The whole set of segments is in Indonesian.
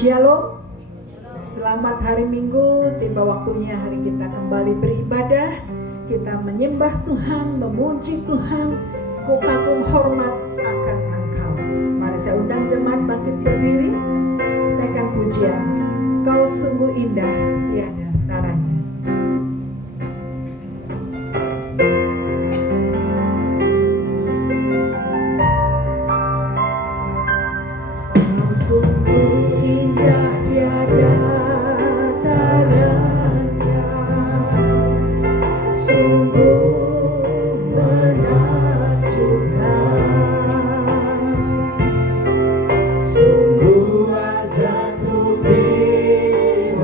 Shalom. Selamat hari Minggu, tiba waktunya hari kita kembali beribadah. Kita menyembah Tuhan, memuji Tuhan. Ku kagum hormat akan Engkau. Mari saya undang jemaat bangkit berdiri. Naikkan pujian. Kau sungguh indah, tiada taranya. Kau sungguh indah, tiada taranya. Sungguh menakjubkan. Sungguh wajahku dimengerti.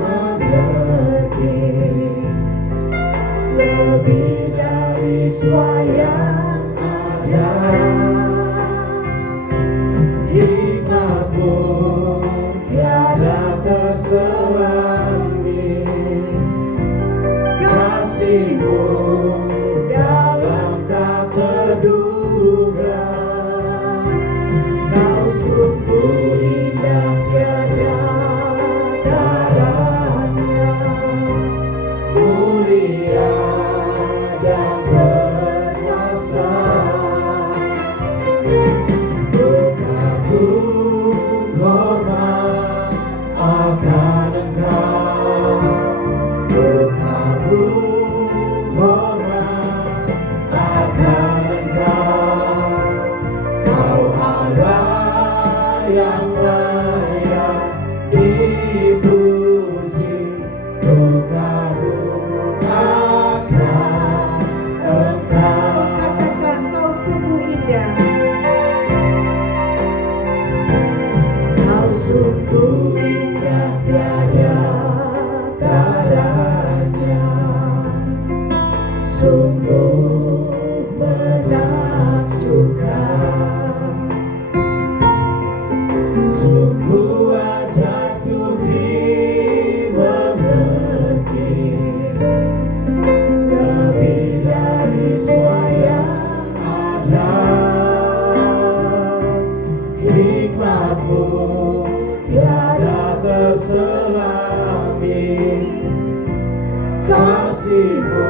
Lebih dari sembahyang ada. Hikmatmu tiada terselangi. Kasihmu dalam tak terduga. Kau sungguh indah, tiada taranya. Mulia dan berkuasa. Ku kagum hormat akan Engkau. Ku kagum hormat akan Engkau. Kau Allah yang layak dipuji. Ku kagum akan Engkau. Katakan kau sungguh indah. Kau sungguh indah, tiada taranya. Sungguh menakjubkan. Sungguh wajahku dimengerti. Lebih dari sembahyang ada. Hikmatmu tiada terselami. Kasihmu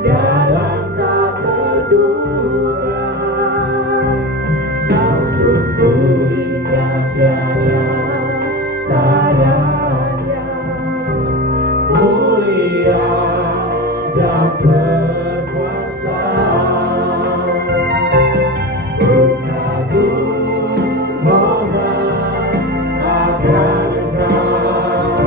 dalam tak terduga. Kau sungguh indah, tiada taranya. Mulia dan berkuasa. Ku kagum hormat akan Engkau.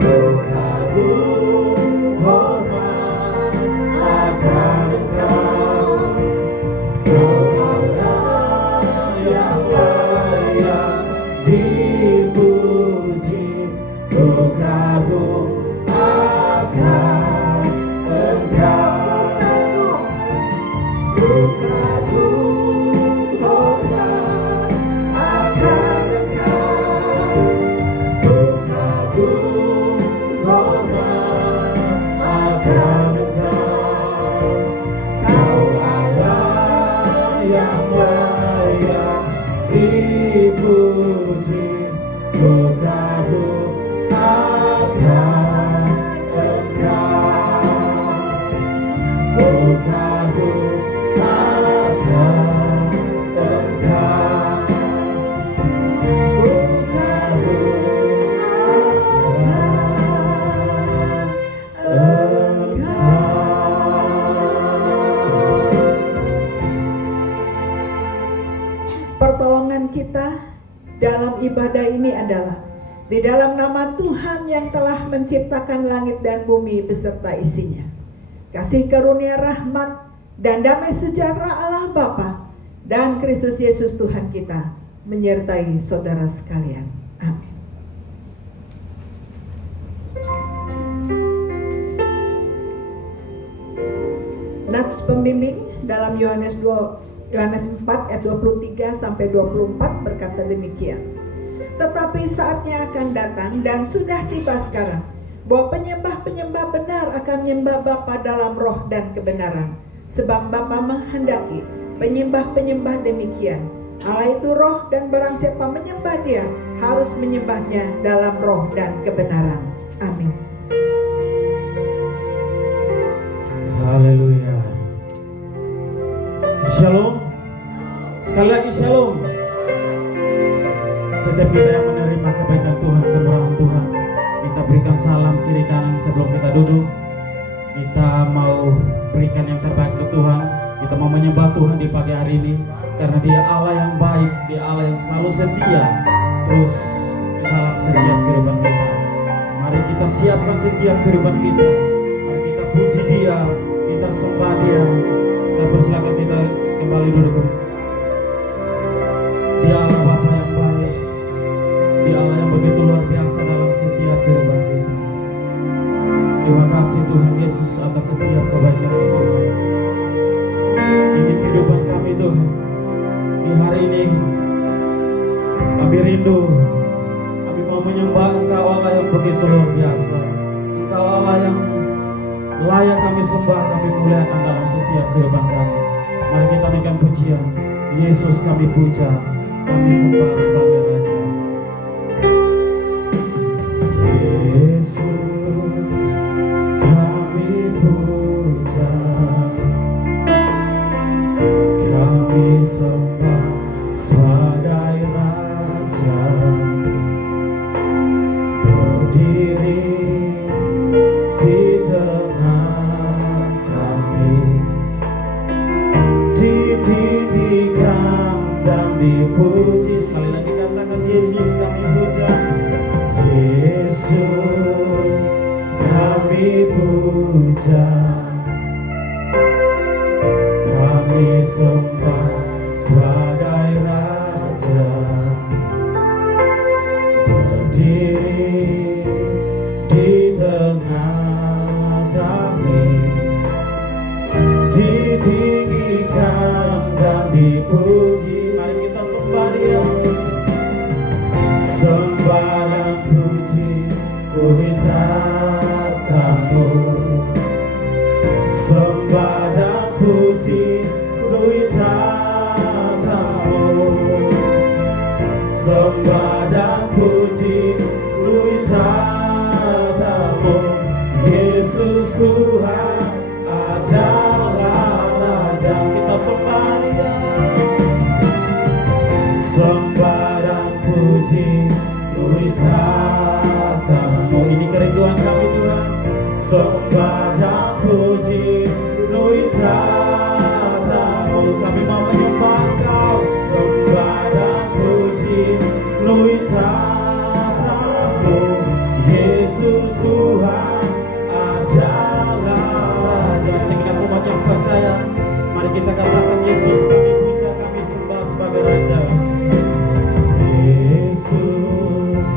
Ku kagum hormat akan Engkau. Kau Allah yang layak dipuji. Ku kagum akan Engkau. Ku kagum hormat akan Engkau. Ku kagum hormat akan Engkau. Kau Allah yang layak dipuji. Ku kagum akan Engkau. Ku kagum akan Engkau. Ku kagum akan Engkau. Pertolongan kita dalam ibadah ini adalah di dalam nama Tuhan yang telah menciptakan langit dan bumi beserta isinya. Kasih karunia rahmat dan damai sejahtera Allah Bapa dan Kristus Yesus Tuhan kita menyertai saudara sekalian. Amin. Nats pembimbing dalam Yohanes 4 ayat 23 sampai 24 berkata demikian. Tetapi saatnya akan datang dan sudah tiba sekarang bahwa penyembah-penyembah benar akan menyembah Bapa dalam roh dan kebenaran. Sebab Bapa menghendaki penyembah-penyembah demikian. Allah itu roh dan barang siapa menyembah Dia harus menyembahnya dalam roh dan kebenaran. Amin. Haleluya. Shalom. Sekali lagi shalom. Setiap kita yang menerima kebaikan Tuhan, kemurahan Tuhan, kita berikan salam kiri kanan sebelum kita duduk. Kita mau berikan yang terbaik untuk Tuhan. Kita mau menyembah Tuhan di pagi hari ini, karena Dia Allah yang baik, Dia Allah yang selalu setia terus dalam setiap kehidupan kita. Mari kita siapkan setiap kehidupan kita. Mari kita puji Dia, kita sembah Dia. Saya persilakan kita kembali duduk. Dia Allah Bapa yang baik, Dia Allah yang begitu luar biasa dalam setiap kehidupan kita. Terima kasih Tuhan Yesus atas setiap kebaikan Tuhan. Ini kehidupan kami Tuhan. Di hari ini kami rindu, kami mau menyembah Engkau Allah yang begitu luar biasa. Engkau Allah yang layak kami sembah, kami muliakan dalam setiap kehidupan kami. Mari kita naikkan pujian. Yesus kami puja, kami sembah sebagai Raja. Yesus kami puja, kami sembah sebagai Raja. Berdiri di tengah kami, ditinggikan dan dipuji. Sekali lagi katakan Yesus kami puja. Yesus kami puja, kami sembah sebagai Raja. Berdiri di tengah kami, ditinggikan dan dipuji. Mari kita sembah Dia. Sembah dan puji tatamu, sembah dan puji tatamu, sembah dan puji tatamu. Yesus Tuhan adalah Raja. Kita sembah Dia. Sembah dan puji tatamu. Ini kerinduan kami Tuhan. Sembah dan puji tatamu. Kami mau menyembah Engkau. Sembah dan puji tatamu. Yesus Tuhan adalah Raja. Sehingga umat yang percaya, mari kita katakan Yesus kami puja, kami sembah sebagai Raja. Yesus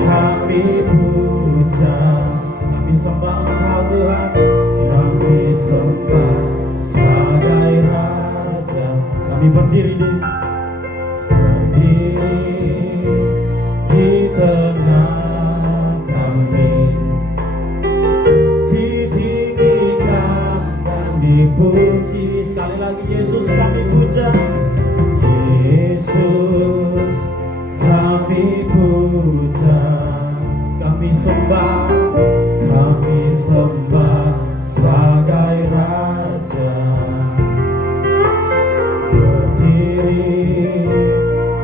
kami puja, kami sembah Engkau Tuhan, kami sembah sebagai Raja. Kami berdiri di tengah kami, ditinggikan dan dipuji. Sekali lagi Yesus kami puja. Yesus kami puja, kami sembah sebagai Raja. Berdiri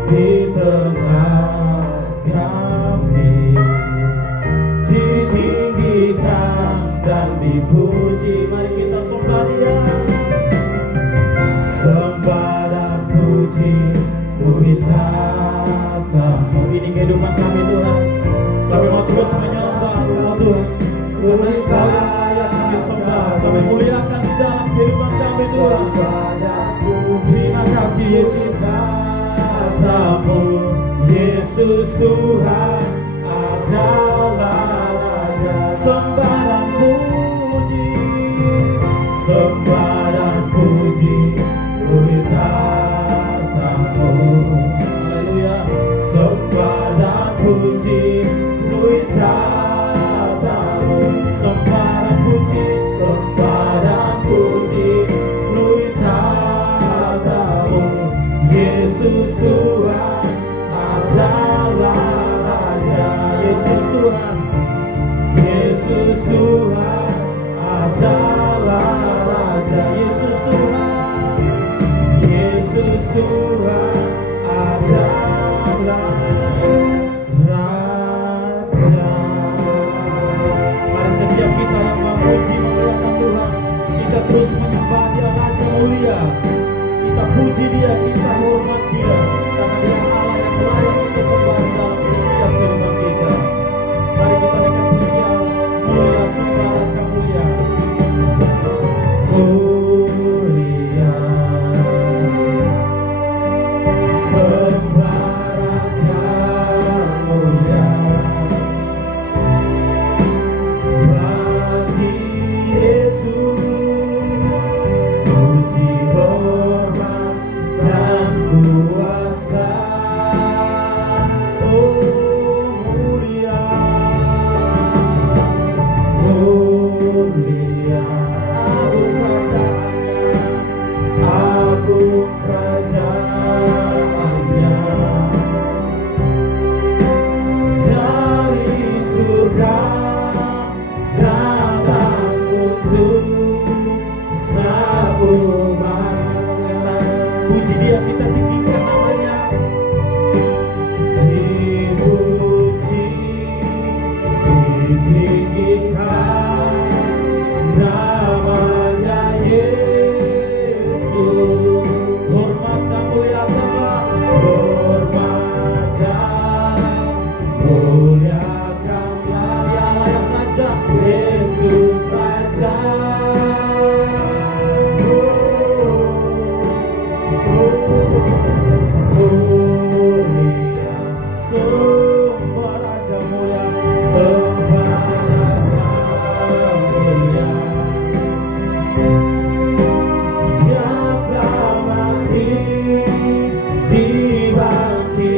di tengah kami, ditinggikan dan dipuji. Mari kita sembah Dia. Sembah dan puji tatamu. Ini kehidupan kami Tuhan. Kami mau terus menyembah Engkau Tuhan, karena Engkau yang layak kami sembah. Kami muliakan di dalam kehidupan kami Tuhan. Terima kasih Yesus tatamu. Yesus Tuhan adalah Raja. Sembah dan puji, sembah dan puji tatamu. Haleluya. Sembah dan puji tatamu. Sembah dan puji tatamu. Yesus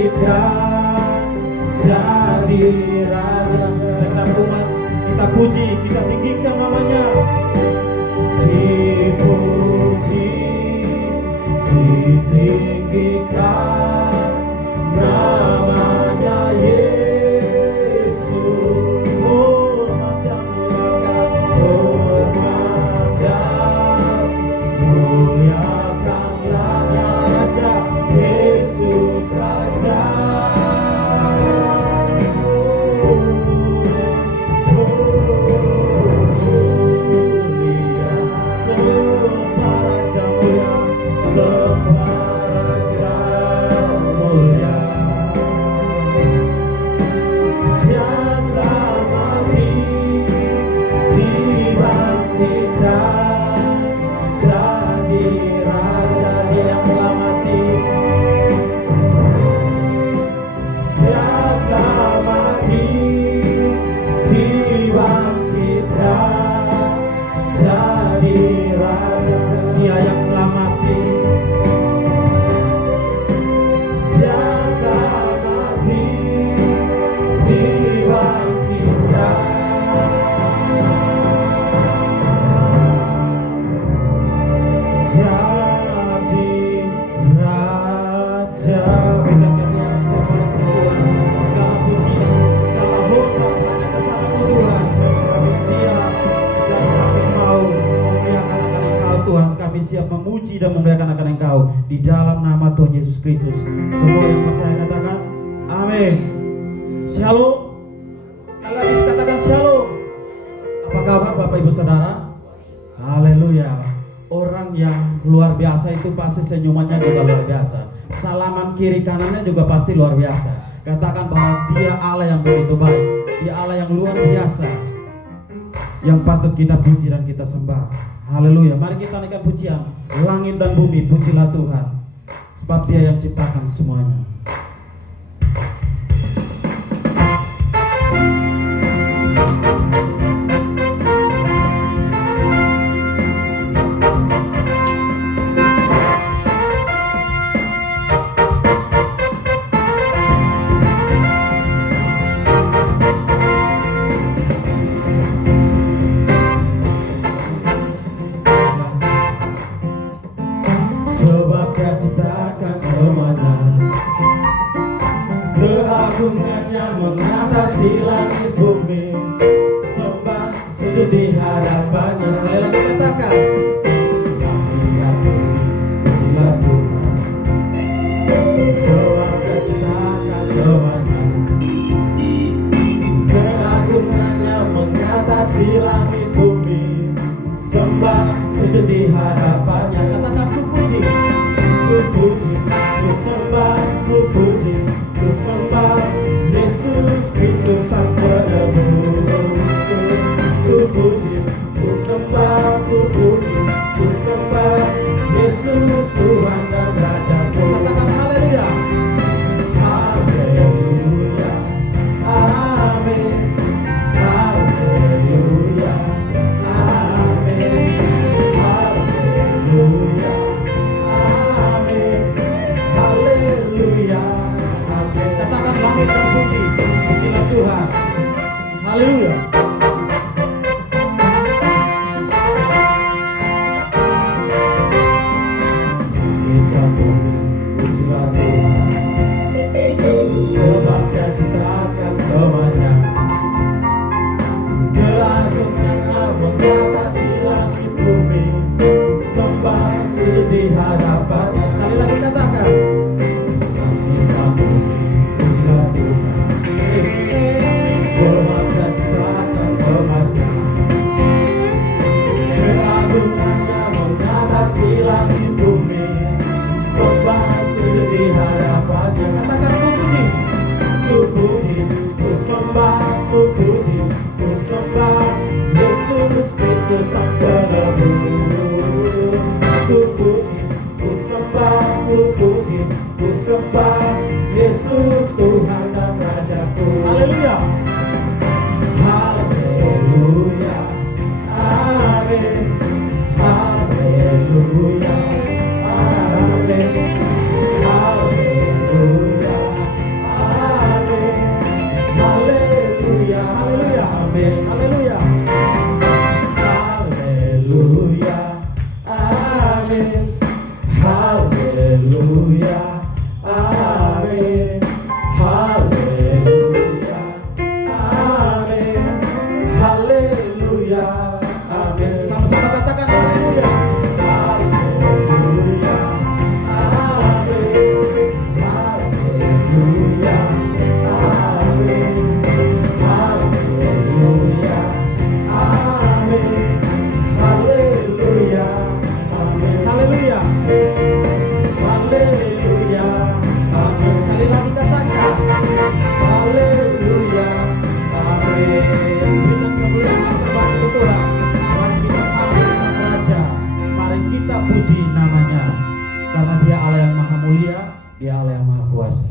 dibangkitkan jadi raja. Segenap umat kita puji, kita tinggikan namanya. Dipuji, ditinggikan namanya Yesus. Hormat dan muliakanlah Raja, Yesus Raja. Siap memuji dan memuliakan akan Engkau di dalam nama Tuhan Yesus Kristus. Semua yang percaya katakan amin. Shalom. Sekali lagi katakan shalom. Apa kabar Bapak Ibu Saudara? Haleluya. Orang yang luar biasa itu pasti senyumannya juga luar biasa. Salaman kiri kanannya juga pasti luar biasa. Katakan bahwa Dia Allah yang begitu baik. Dia Allah yang luar biasa, yang patut kita puji dan kita sembah. Haleluya. Mari kita naikkan pujian. Langit dan bumi pujilah Tuhan, sebab Dia yang ciptakan semuanya. Sebab Dia ciptakan semuanya, keagungannya mengatasi langit bumi. Sembah sujud di hadapannya. Sekali lagi katakan, pujilah Tuhan. Sebab Dia ciptakan semuanya, keagungannya mengatasi langit bumi. Sembah sujud di hadapannya. Katakan ku puji, ku sembah, ku puji, ku sembah Yesus Kristus Sang Penebus. Ku puji, ku sembah, ku puji, ku sembah Yesus Tuhan dan Rajaku. Katakan haleluya. Haleluya. Amin. Haleluya. Amin. Haleluya. Amin. Haleluya. Amin. Katakan langit dan bumi pujilah Tuhan. Haleluya. Kita pujilah Tuhan, sebab Dia ciptakan semuanya, keagungannya mengatasi langit bumi. Sembah sujud di hadapannya. Sekali lagi katakan, kita pujilah Tuhan, sebab Dia ciptakan puji namanya, karena Dia Allah yang maha mulia, Dia Allah yang maha kuasa.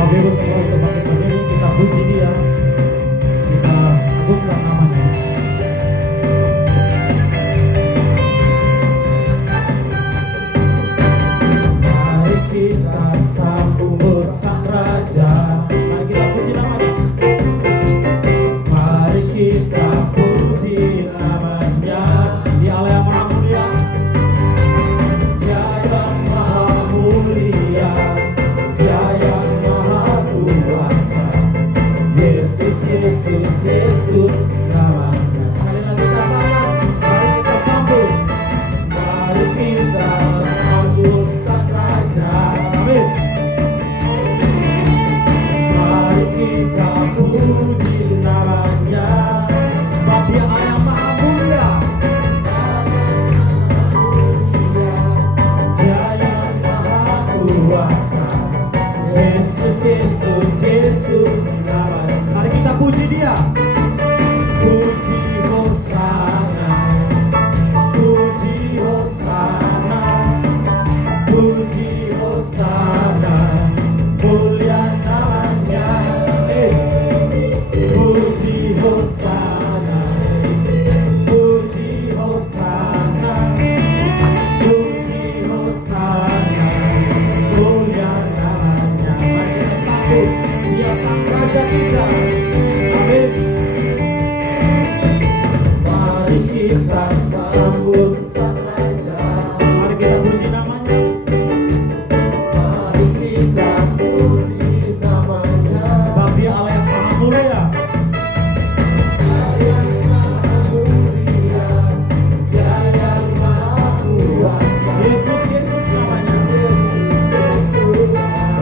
Bapak Ibu semua untuk bangkit berdiri, kita puji Dia, kita agungkan namanya. Mari kita sambut Sang Raja, mari kita puji namanya. Mari kita puji namanya, Dia Allah yang maha mulia, Dia yang maha mulia, Dia yang maha kuasa. Yesus, Yesus, Yesus namanya. Sekali lagi katakan, mari kita sambut, mari kita sambut Sang Raja. Amin. Mari kita puji namanya, sebab Dia Allah yang maha mulia, Dia yang maha kuasa. Yesus, Yesus, Yesus namanya. Mari kita puji Dia. Puji Hosana, puji Hosana, puji Hosana, mulia namanya. Puji Hosana, puji Hosana, puji Hosana, mulia namanya. Mari kita sambut Dia Sang Raja kita. Amin. Mari kita sambut Sang Raja. Mari kita puji namanya. Mari kita puji namanya, sebab Dia Allah yang maha mulia, Dia yang maha mulia, Dia yang maha kuasa. Yesus, Yesus namanya.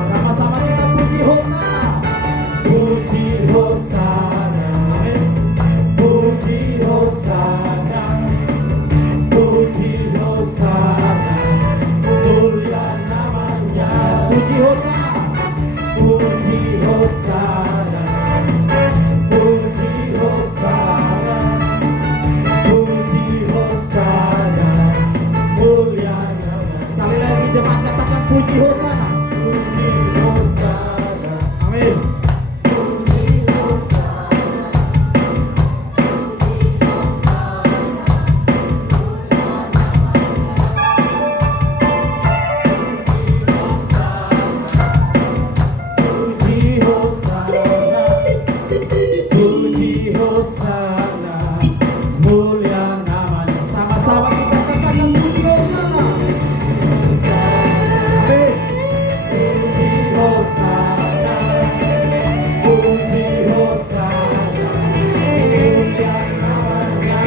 Sama-sama kita puji Hosana. Puji Hosana. Amin. Puji Hosana, puji Hosana, mulia namanya. Puji Hosana, puji Hosana, puji Hosana, puji Hosana, mulia namanya. Sekali lagi jemaat katakan puji Hosana. Puji Hosana. Amin. Puji Hosana, puji Hosana, mulia namanya. Sama-sama kita katakan puji Hosana. Amin. Puji Hosana, puji Hosana, mulia namanya.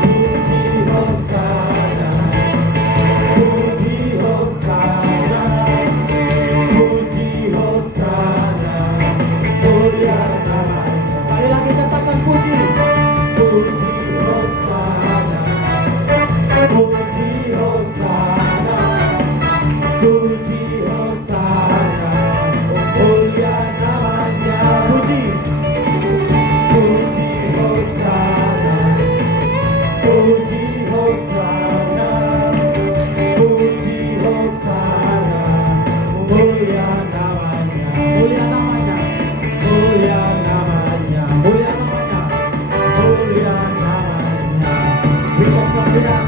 Puji Hosana, puji Hosana, puji Hosana, mulia namanya. Sekali lagi katakan puji. Puji Hosana, puji Hosana, puji Hosana, mulia namanya. Puji. Puji Hosana, puji Hosana, puji Hosana, mulia namanya. Mulia namanya. Mulia namanya. Mulia namanya. Mulia namanya. Berikan kemuliaan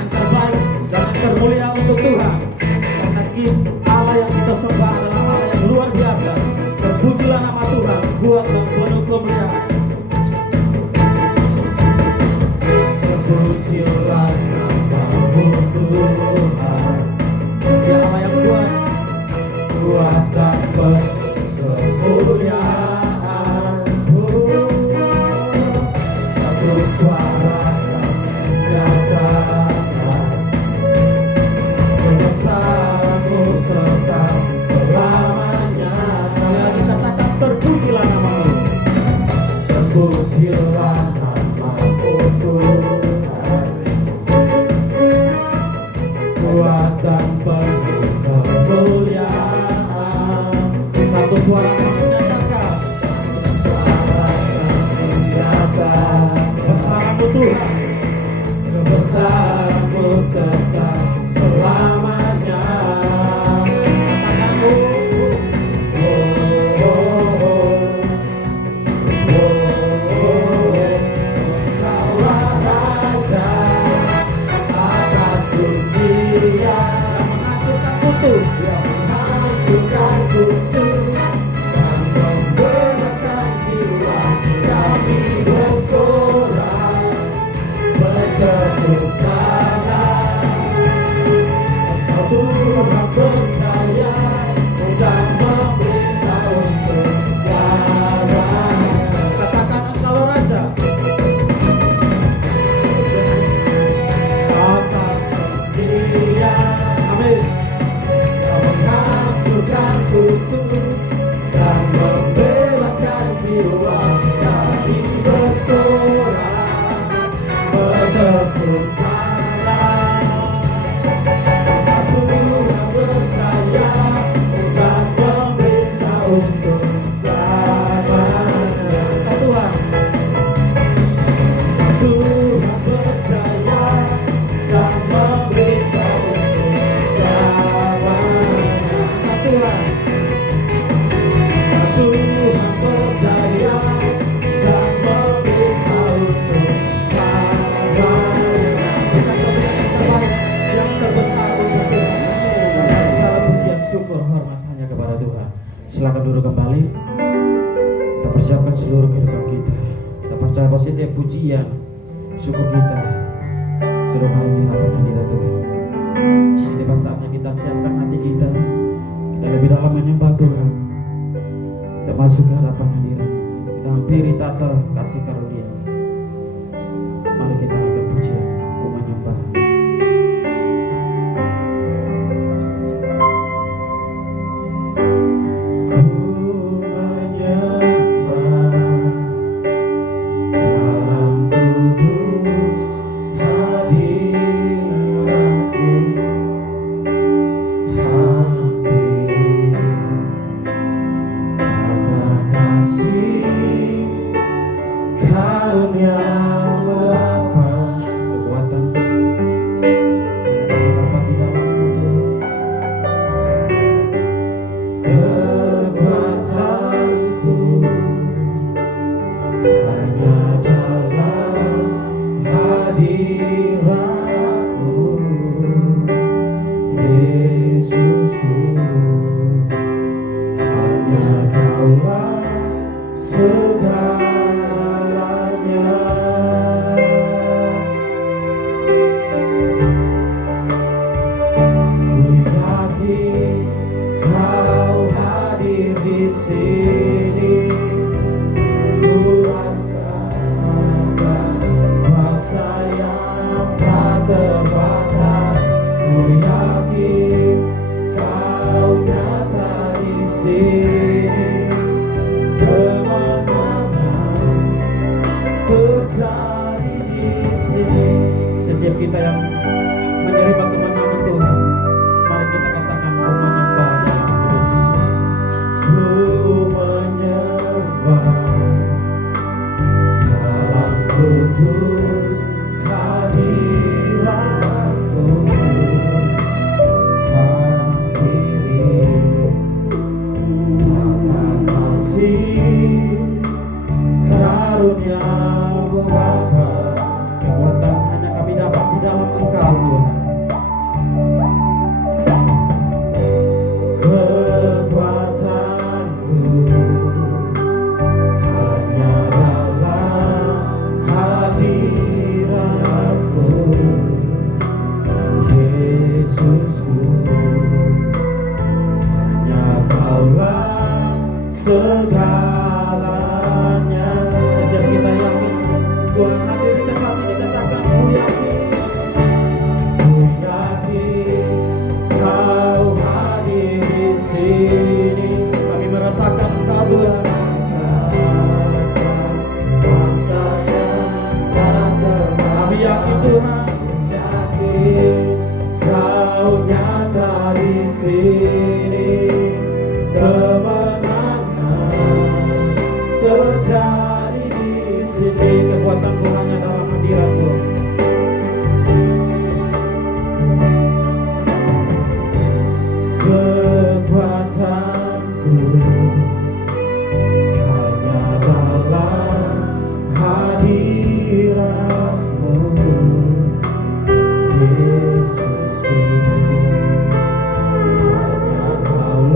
yang terbaik dan yang termulia untuk Tuhan, karena Allah yang kita sembah adalah Allah yang luar biasa. Terpujilah nama Tuhan, kuat dan penuh kemuliaan. Terpujilah namamu Tuhan, Dia Allah yang kuat, kuat dan penuh kemuliaan. Satu suara kami nyatakan, kuasa-Mu tetap selamanya. Sekali lagi katakan terpujilah namamu. kutuk dan membebaskan jiwa. Kami bersorak bertepuk tangan, Engkau Tuhan percaya dan memerintah untuk selamanya. Katakan Engkau Raja atas pendirian. Amin. Kau menghancurkan kutuk dan membebaskan jiwa. Kami bersorak bertepuk tangan, Engkau Tuhan percaya dan memerintah untuk selamanya. Engkau Tuhan, Tuhan percaya dan memerintah untuk selamanya. Tuhan, Tuhan percaya dan memerintah untuk selamanya. Bukan kemuliaan terbaik yang terbesar untuk Tuhan. Karena segala pujian syukur hormat hanya kepada Tuhan. Silakan duduk kembali. Kita persiapkan seluruh kehidupan kita. Kita percaya bahwa setiap pujian syukur kita sudah mau di hadapan hadirat Tuhan. Ini pas saatnya kita siapkan hati kita. Kita lebih dalam menyembah Tuhan. Kita masuk ke hadapan hadirat. Kita hampiri tata kasih karunia. Mari kita naikkan pujian, ku menyembah. Setiap kita yang menerima kemenangan Tuhan, mari kita katakan ku menyembah dalam kudus. Ku menyembah dalam kudus hadirat-Mu. Hampiri mata kasih karunia-Mu Bapa. Kekuatan hanya kami dapat di dalam Engkau Tuhan. Kekuatanku hanya dalam hadirat-Mu, Yesusku. Hanya Kaulah segalanya. Setiap kita yakin Tuhan hadir di tempat ini, katakan ku yakin Kau hadir di sini. Kami merasakan Engkau Tuhan. Kami yakin Tuhan, Kau nyata di sini. Kemenangan terjadi di sini. Kekuatanku hanya dalam hadirat-Mu. Kekuatanku hanya dalam hadirat-Mu, Yesusku. Hanya Kau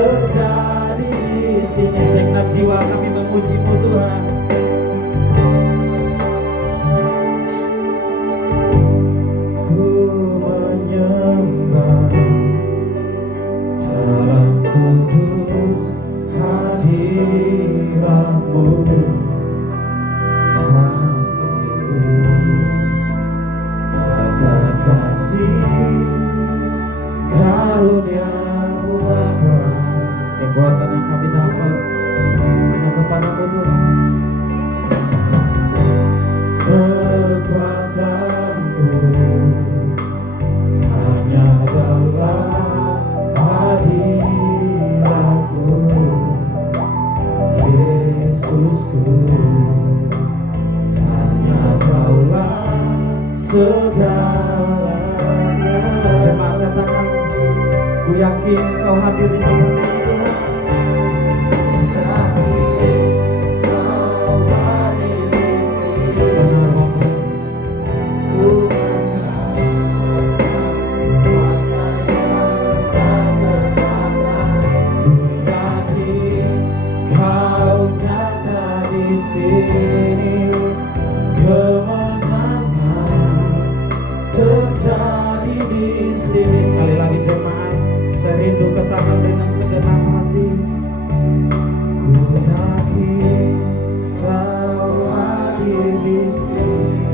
terjadi di sini. Segenap jiwa kami memuji-Mu Tuhan. Ku menyembah dalam kudus hadirat-Mu. Tata kasih karunia-Mu Bapa, kekuatan yang kami dapat hanya kepada-Mu Tuhan. Kekuatanku hanya dalam hadirat-Mu, Yesusku. Hanya Kaulah segalanya. Jemaat katakan, ku yakin Kau hadir di tempat ini Tuhan. Benar Bapa. Ku yakin Kau nyata di sini. Kemenangan terjadi di sini. Sekali lagi jemaat, saya rindu katakan dengan segenap hati. Ku yakin Kau hadir di sini.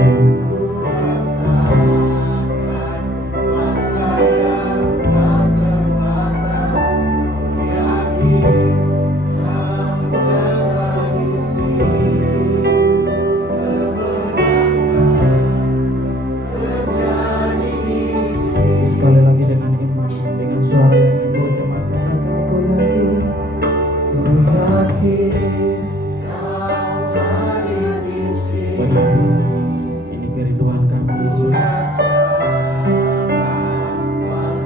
Ku rasakan kuasa yang tak terbatas. Ku yakin Kau nyata di sini. Sekali lagi dengan iman, dengan suara yang ibu jemaat katakan, ku yakin Kau hadir di sini. Benar Tuhan, ini kerinduan kami Yesus.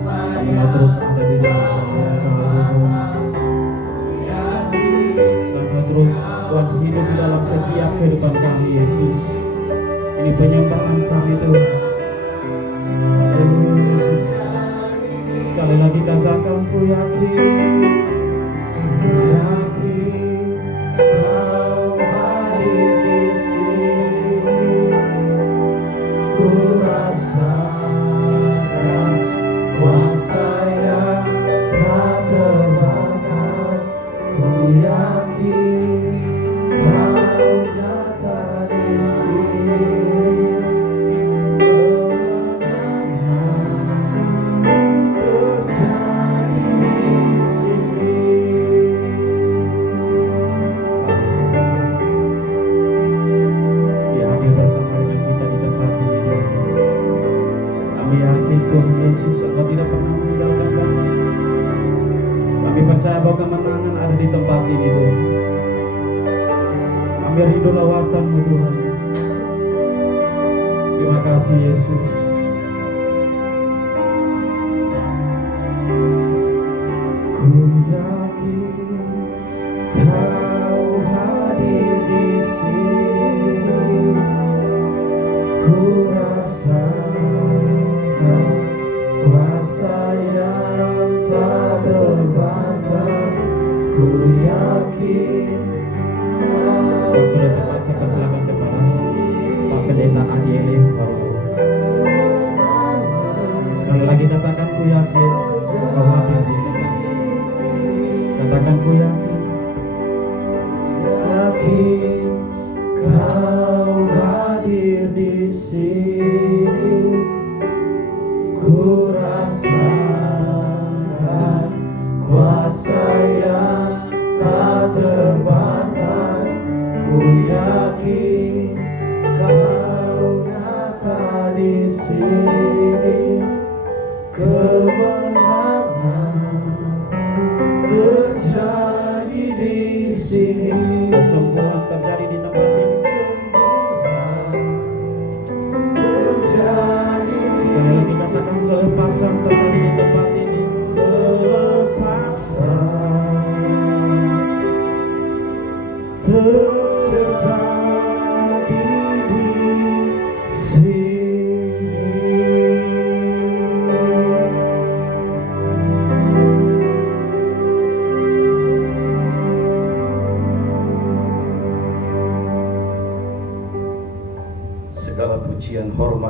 Kami terus ada di dalam Kau. Kami terus kuat hidup di dalam setiap kehidupan kami Yesus. Ini penyembahan kami Tuhan. Haleluya Yesus. Sekali lagi katakan, ku yakin Kau hadir di sini. Ku rasakan kuasa yang tak terbatas. Ku yakin Kau nyata di sini. Tuhan Yesus, Engkau tidak pernah meninggalkan kami. Kami percaya bahwa kemenangan ada di tempat ini Tuhan. Kami rindu lawatan-Mu Tuhan. Terima kasih Yesus. Ku yakin Kau hadir di sini. Ku rasakan kuasa yang tak terbatas. Ku yakin Kau tempat saya persilakan kepada Pak Pendeta Adi Eli Baru. Sekali lagi katakan, ku yakin Kau hadir di tempat ini. Katakan, ku yakin Kau hadir di sini. Ku rasakan kuasa yang tak terbatas. Ku yakin Kau nyata di sini. Kemenangan terjadi di sini. Kesembuhan terjadi di tempat ini. Sekali lagi katakan, kelepasan terjadi di tempat ini. Kelepasan terjadi di sini.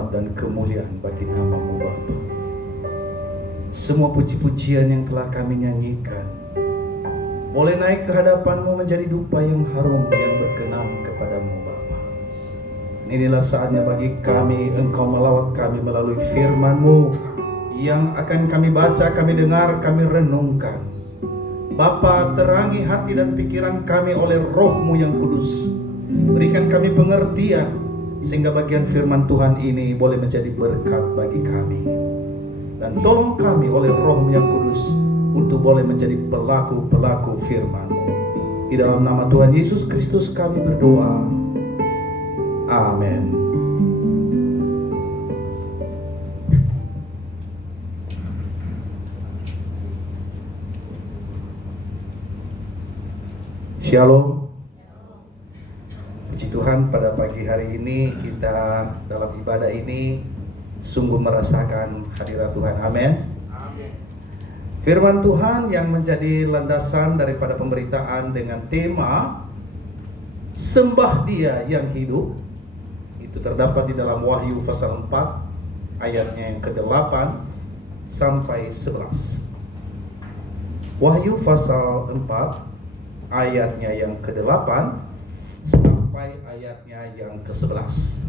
hormat dan kemuliaan bagi nama-Mu Bapa. Semua puji-pujian yang telah kami nyanyikan boleh naik ke hadapan-Mu menjadi dupa yang harum yang berkenan kepada-Mu Bapa. Inilah saatnya bagi kami Engkau melawat kami melalui firman-Mu yang akan kami baca, kami dengar, kami renungkan. Bapa, terangi hati dan pikiran kami oleh Roh-Mu yang kudus. Berikan kami pengertian sehingga bagian firman Tuhan ini boleh menjadi berkat bagi kami. Dan tolong kami oleh Roh-Mu yang kudus untuk boleh menjadi pelaku-pelaku firman-Mu. Di dalam nama Tuhan Yesus Kristus kami berdoa. Amin. Shalom. Puji Tuhan, pada pagi hari ini kita dalam ibadah ini sungguh merasakan hadirat Tuhan. Amin. Firman Tuhan yang menjadi landasan daripada pemberitaan dengan tema Sembah Dia yang hidup itu terdapat di dalam Wahyu pasal 4 ayatnya yang ke-8 sampai 11. Wahyu pasal 4 ayatnya yang ke-8 sampai ayatnya yang ke-11.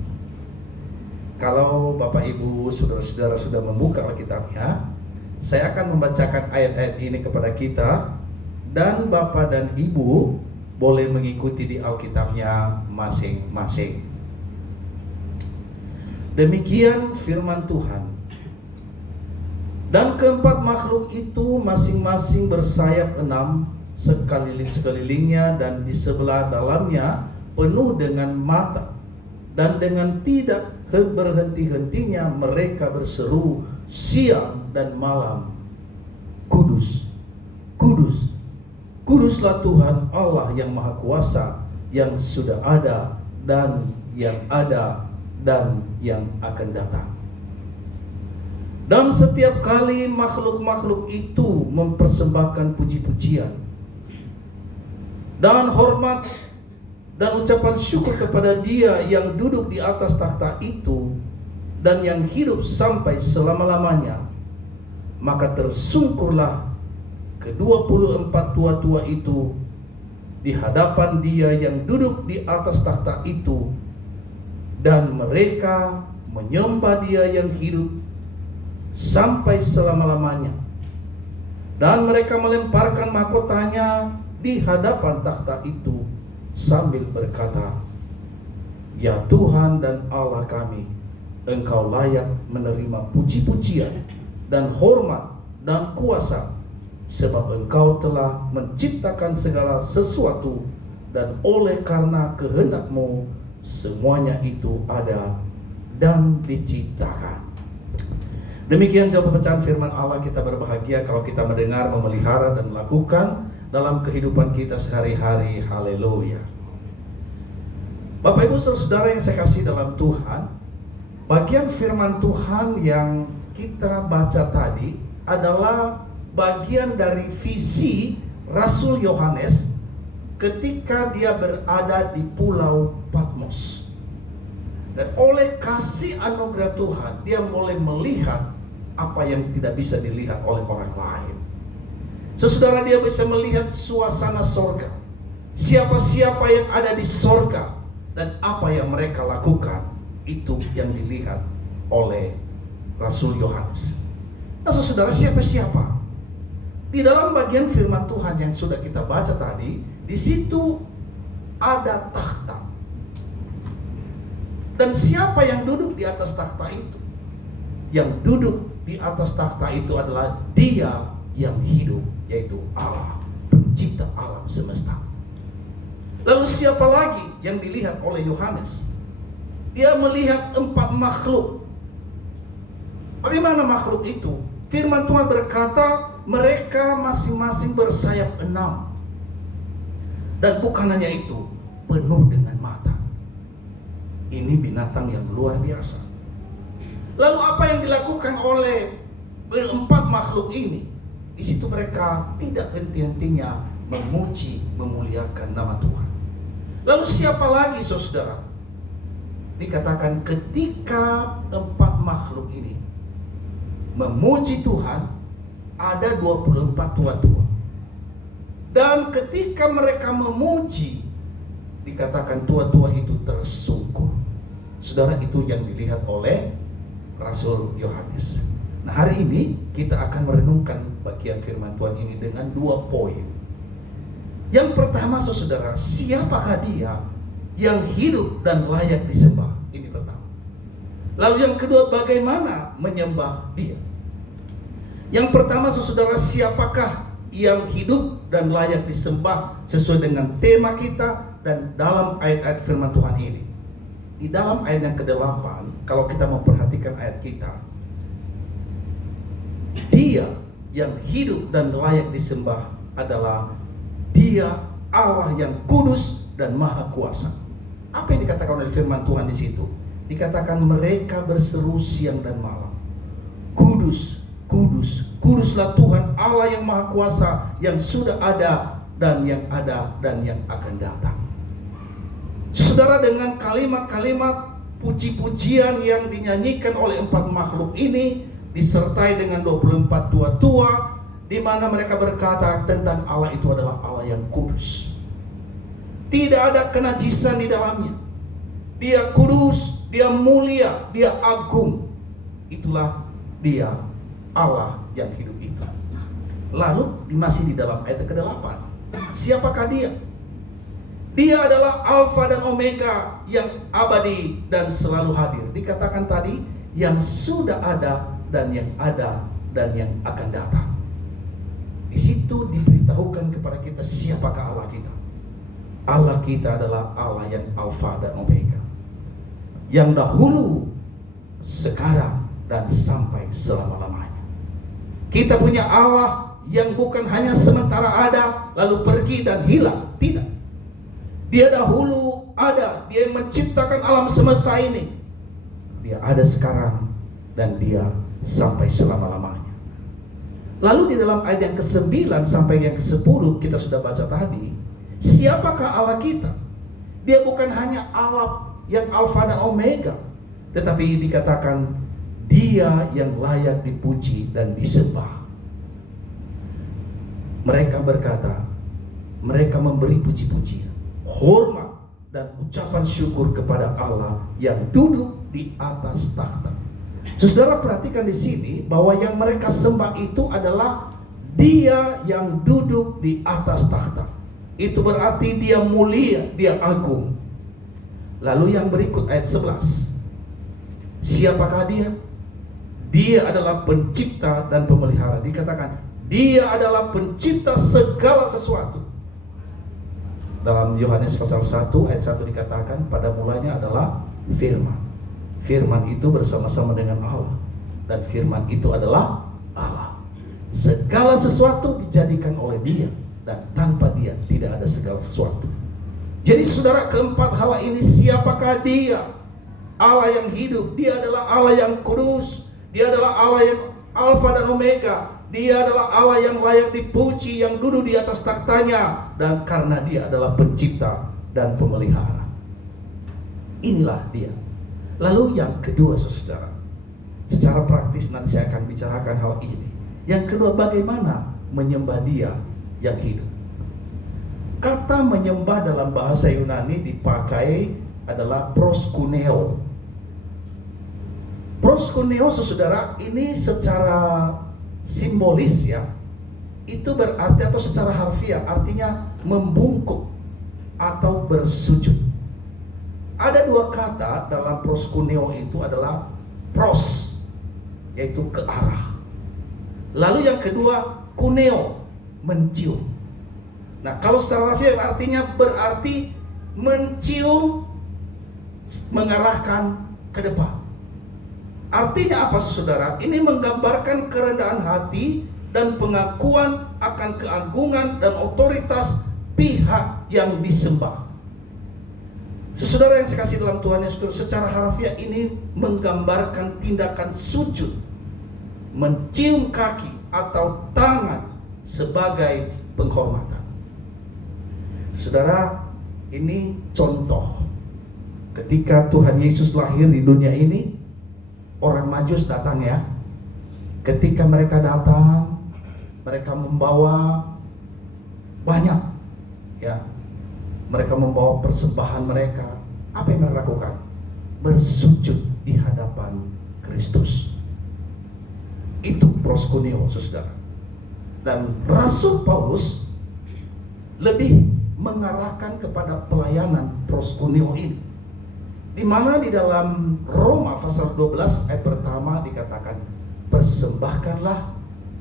Kalau Bapak Ibu saudara-saudara sudah membuka Alkitabnya, saya akan membacakan ayat-ayat ini kepada kita, dan Bapak dan Ibu boleh mengikuti di Alkitabnya masing-masing. Demikian firman Tuhan. Dan keempat makhluk itu masing-masing bersayap 6 sekelilingnya, dan di sebelah dalamnya penuh dengan mata, dan dengan tidak berhenti-hentinya mereka berseru siang dan malam, Kudus, Kudus, Kuduslah Tuhan Allah yang Maha Kuasa, yang sudah ada dan yang ada dan yang akan datang. Dan setiap kali makhluk-makhluk itu mempersembahkan puji-pujian dan hormat dan ucapan syukur kepada Dia yang duduk di atas takhta itu dan yang hidup sampai selama-lamanya, maka tersungkurlah ke-24 tua-tua itu di hadapan Dia yang duduk di atas takhta itu, dan mereka menyembah Dia yang hidup sampai selama-lamanya. Dan mereka melemparkan mahkotanya di hadapan takhta itu sambil berkata, Ya Tuhan dan Allah kami, Engkau layak menerima puji-pujian dan hormat dan kuasa, sebab Engkau telah menciptakan segala sesuatu, dan oleh karena kehendak-Mu semuanya itu ada dan diciptakan. Demikian jawab pembacaan firman Allah. Kita berbahagia kalau kita mendengar, memelihara, dan melakukan dalam kehidupan kita sehari-hari. Haleluya. Bapak Ibu saudara yang saya kasih dalam Tuhan, bagian firman Tuhan yang kita baca tadi adalah bagian dari visi Rasul Yohanes ketika dia berada di Pulau Patmos. Dan oleh kasih anugerah Tuhan, dia mulai melihat apa yang tidak bisa dilihat oleh orang lain. Saudara, dia bisa melihat suasana sorga, siapa-siapa yang ada di sorga, dan apa yang mereka lakukan. Itu yang dilihat oleh Rasul Yohanes. Nah saudara, siapa-siapa di dalam bagian firman Tuhan yang sudah kita baca tadi, di situ ada takhta. Dan siapa yang duduk di atas takhta itu? Yang duduk di atas takhta itu adalah Dia yang hidup, yaitu Allah, pencipta alam semesta. Lalu siapa lagi yang dilihat oleh Yohanes? Dia melihat 4 makhluk. Bagaimana makhluk itu? Firman Tuhan berkata, mereka masing-masing bersayap 6. Dan bukan hanya itu, penuh dengan mata. Ini binatang yang luar biasa. Lalu apa yang dilakukan oleh 4 makhluk ini? Di situ mereka tidak henti-hentinya memuji, memuliakan nama Tuhan. Lalu siapa lagi saudara? dikatakan ketika 4 makhluk ini memuji Tuhan, ada 24 tua-tua. Dan ketika mereka memuji, dikatakan tua-tua itu tersungkur. Saudara, itu yang dilihat oleh Rasul Yohanes. Nah, hari ini kita akan merenungkan bagian firman Tuhan ini dengan 2 poin. Yang pertama, saudara, siapakah dia yang hidup dan layak disembah? Ini pertama. Lalu yang kedua, bagaimana menyembah dia? Yang pertama, saudara, siapakah yang hidup dan layak disembah sesuai dengan tema kita dan dalam ayat-ayat firman Tuhan ini. Di dalam ayat yang ke-8, kalau kita memperhatikan ayat kita, dia yang hidup dan layak disembah adalah dia Allah yang kudus dan maha kuasa. Apa yang dikatakan oleh firman Tuhan di situ? Dikatakan mereka berseru siang dan malam, kudus, kudus, kuduslah Tuhan Allah yang maha kuasa, yang sudah ada dan yang ada dan yang akan datang. Saudara, dengan kalimat-kalimat puji-pujian yang dinyanyikan oleh 4 makhluk ini, disertai dengan 24 tua-tua, di mana mereka berkata tentang Allah itu adalah Allah yang kudus. Tidak ada kenajisan di dalamnya. Dia kudus, dia mulia, dia agung. Itulah dia Allah yang hidup itu. Lalu masih di dalam ayat ke-8, siapakah dia? Dia adalah Alfa dan Omega, yang abadi dan selalu hadir. Dikatakan tadi, yang sudah ada dan yang ada dan yang akan datang. Di situ diberitahukan kepada kita siapakah Allah kita. Allah kita adalah Allah yang Alfa dan Omega, yang dahulu, sekarang, dan sampai selama-lamanya. Kita punya Allah yang bukan hanya sementara ada lalu pergi dan hilang. Tidak. Dia dahulu ada, dia yang menciptakan alam semesta ini. Dia ada sekarang dan dia sampai selama-lamanya. Lalu di dalam ayat yang ke-9 sampai yang ke-10 kita sudah baca tadi, siapakah Allah kita? Dia bukan hanya Allah yang Alfa dan Omega, tetapi dikatakan dia yang layak dipuji dan disembah. Mereka berkata, mereka memberi puji-pujian, hormat dan ucapan syukur kepada Allah yang duduk di atas takhta. Saudara, perhatikan di sini bahwa yang mereka sembah itu adalah dia yang duduk di atas takhta. Itu berarti dia mulia, dia agung. Lalu yang berikut ayat 11. Siapakah dia? Dia adalah pencipta dan pemelihara. Dikatakan dia adalah pencipta segala sesuatu. Dalam Yohanes pasal 1 ayat 1 dikatakan pada mulanya adalah firman. Firman itu bersama-sama dengan Allah, dan firman itu adalah Allah. Segala sesuatu dijadikan oleh dia, dan tanpa dia tidak ada segala sesuatu. Jadi saudara, keempat hal ini, siapakah dia? Allah yang hidup, dia adalah Allah yang kudus, dia adalah Allah yang Alfa dan Omega, dia adalah Allah yang layak dipuji, yang duduk di atas taktanya, dan karena dia adalah pencipta dan pemelihara. Inilah dia. Lalu yang kedua, saudara, secara praktis nanti saya akan bicarakan hal ini. Yang kedua, bagaimana menyembah dia yang hidup. Kata menyembah dalam bahasa Yunani dipakai adalah proskuneo. Proskuneo, saudara, ini secara simbolis ya, itu berarti atau secara harfiah artinya membungkuk atau bersujud. Ada 2 kata dalam proskuneo itu adalah pros, yaitu ke arah. Lalu yang kedua kuneo, mencium. Nah, kalau secara harfiah artinya berarti mencium, mengarahkan ke depan. Artinya apa, saudara? Ini menggambarkan kerendahan hati dan pengakuan akan keagungan dan otoritas pihak yang disembah. Saudara yang saya kasih dalam Tuhan Yesus, secara harfiah ini menggambarkan tindakan sujud, mencium kaki atau tangan sebagai penghormatan. Saudara, ini contoh Ketika Tuhan Yesus lahir di dunia ini, orang Majus datang ya. Ketika mereka datang, mereka membawa banyak ya. Mereka membawa persembahan mereka. Apa yang mereka lakukan? Bersujud di hadapan Kristus. Itu proskuneo, saudara. Dan Rasul Paulus lebih mengarahkan kepada pelayanan proskuneo ini, di mana di dalam Roma pasal 12 ayat pertama dikatakan, persembahkanlah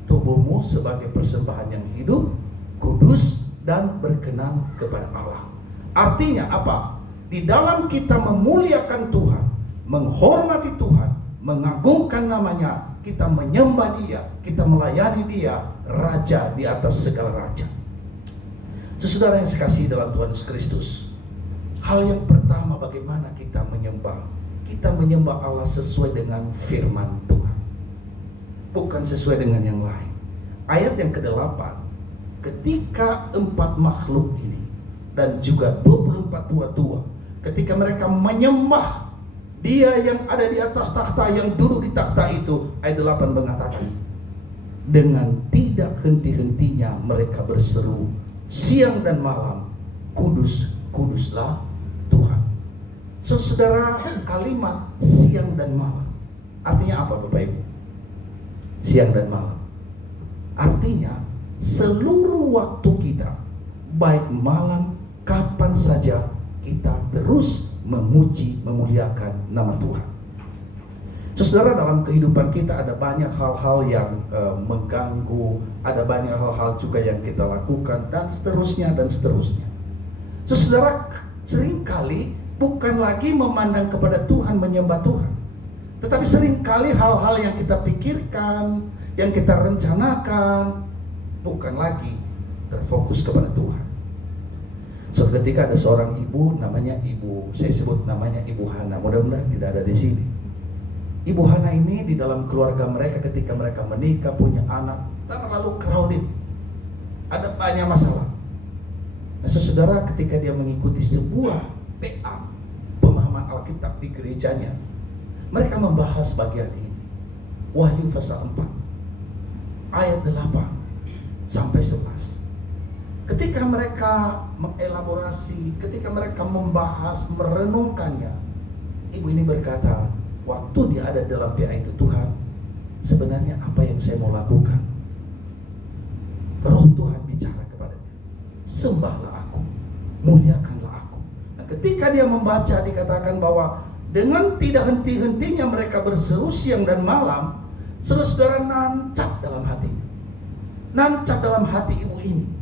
tubuhmu sebagai persembahan yang hidup, kudus, dan berkenan kepada Allah. Artinya apa? Di dalam kita memuliakan Tuhan, menghormati Tuhan, mengagungkan namanya, kita menyembah Dia, kita melayani Dia, Raja di atas segala raja. Saudara yang sekasihi dalam Tuhan Yesus Kristus, hal yang pertama bagaimana kita menyembah? Kita menyembah Allah sesuai dengan firman Tuhan, bukan sesuai dengan yang lain. Ayat yang ke-8, ketika 4 makhluk ini dan juga 24 tua-tua, ketika mereka menyembah Dia yang ada di atas takhta, yang duduk di takhta itu, ayat 8 mengatakan, dengan tidak henti-hentinya mereka berseru siang dan malam, kudus, kuduslah Tuhan. Saudara, kalimat siang dan malam artinya apa Bapak Ibu? Siang dan malam artinya seluruh waktu kita, baik malam, kapan saja, kita terus memuji, memuliakan nama Tuhan. Saudara, dalam kehidupan kita ada banyak hal-hal yang mengganggu, ada banyak hal-hal juga yang kita lakukan, dan seterusnya dan seterusnya. Saudara, seringkali bukan lagi memandang kepada Tuhan, menyembah Tuhan, tetapi seringkali hal-hal yang kita pikirkan, yang kita rencanakan, bukan lagi terfokus kepada Tuhan. Suatu ketika ada seorang ibu, namanya Ibu, saya sebut namanya Ibu Hana, mudah-mudahan tidak ada di sini. Ibu Hana ini di dalam keluarga mereka, ketika mereka menikah, punya anak, terlalu crowded, ada banyak masalah. Nah saudara, ketika dia mengikuti sebuah PA, pemahaman Alkitab di gerejanya, mereka membahas bagian ini, Wahyu pasal 4 ayat 8 sampai 11. Ketika mereka mengelaborasi, ketika mereka membahas, merenungkannya, ibu ini berkata, waktu dia ada dalam PA itu, Tuhan, sebenarnya apa yang saya mau lakukan? Roh Tuhan bicara kepadanya, sembahlah aku, muliakanlah aku. Nah, ketika dia membaca, dikatakan bahwa dengan tidak henti-hentinya mereka berseru siang dan malam, saudara, nancap dalam hati, nancap dalam hati ibu ini.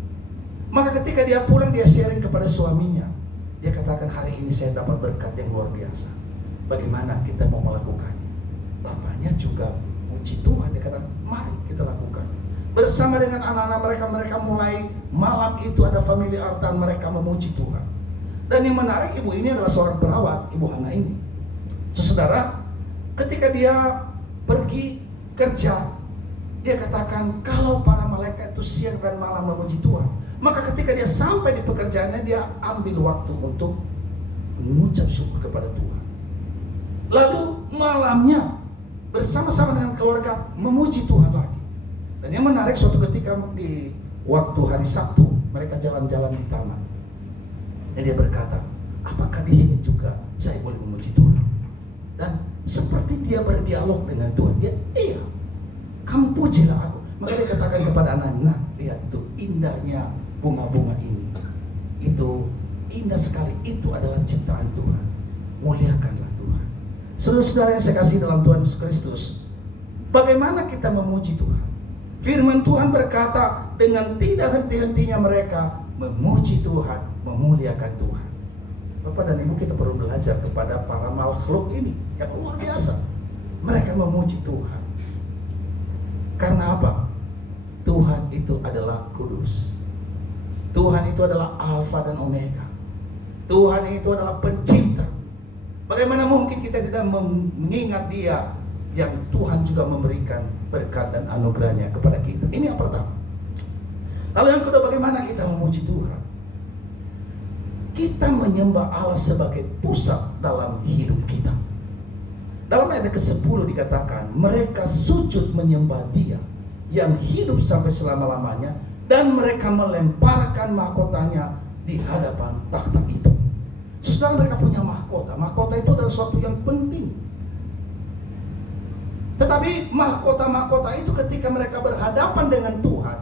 Maka ketika dia pulang, dia sharing kepada suaminya, dia katakan, hari ini saya dapat berkat yang luar biasa. Bagaimana kita mau melakukannya? Bapaknya juga puji Tuhan, dia kata, mari kita lakukan. Bersama dengan anak-anak mereka mulai malam itu ada family altar, mereka memuji Tuhan. Dan yang menarik, ibu ini adalah seorang perawat, Ibu Hana ini. Saudara, ketika dia pergi kerja, dia katakan, kalau para malaikat itu siang dan malam memuji Tuhan, maka ketika dia sampai di pekerjaannya, dia ambil waktu untuk mengucap syukur kepada Tuhan. Lalu malamnya bersama-sama dengan keluarga memuji Tuhan lagi. Dan yang menarik, suatu ketika di waktu hari Sabtu, mereka jalan-jalan di taman. Dan dia berkata, apakah di sini juga saya boleh memuji Tuhan? Dan seperti dia berdialog dengan Tuhan, dia, iya, kamu pujilah aku. Maka dia katakan kepada anak, nah lihat itu indahnya bunga-bunga ini. Itu indah sekali, itu adalah ciptaan Tuhan. Muliakanlah Tuhan. Saudara-saudara yang saya kasih dalam Tuhan Yesus Kristus, bagaimana kita memuji Tuhan? Firman Tuhan berkata, dengan tidak henti-hentinya mereka memuji Tuhan, memuliakan Tuhan. Bapak dan Ibu, kita perlu belajar kepada para makhluk ini yang luar biasa. Mereka memuji Tuhan. Karena apa? Tuhan itu adalah kudus. Tuhan itu adalah Alfa dan Omega. Tuhan itu adalah pencipta. Bagaimana mungkin kita tidak mengingat Dia yang Tuhan juga memberikan berkat dan anugerahnya kepada kita? Ini yang pertama. Lalu yang kedua, bagaimana kita memuji Tuhan? kita menyembah Allah sebagai pusat dalam hidup kita. Dalam ayat ke-10 dikatakan, mereka sujud menyembah Dia yang hidup sampai selama-lamanya, dan mereka melemparkan mahkotanya di hadapan takhta itu. Saudara, mereka punya mahkota. Mahkota itu adalah sesuatu yang penting. Tetapi mahkota-mahkota itu ketika mereka berhadapan dengan Tuhan,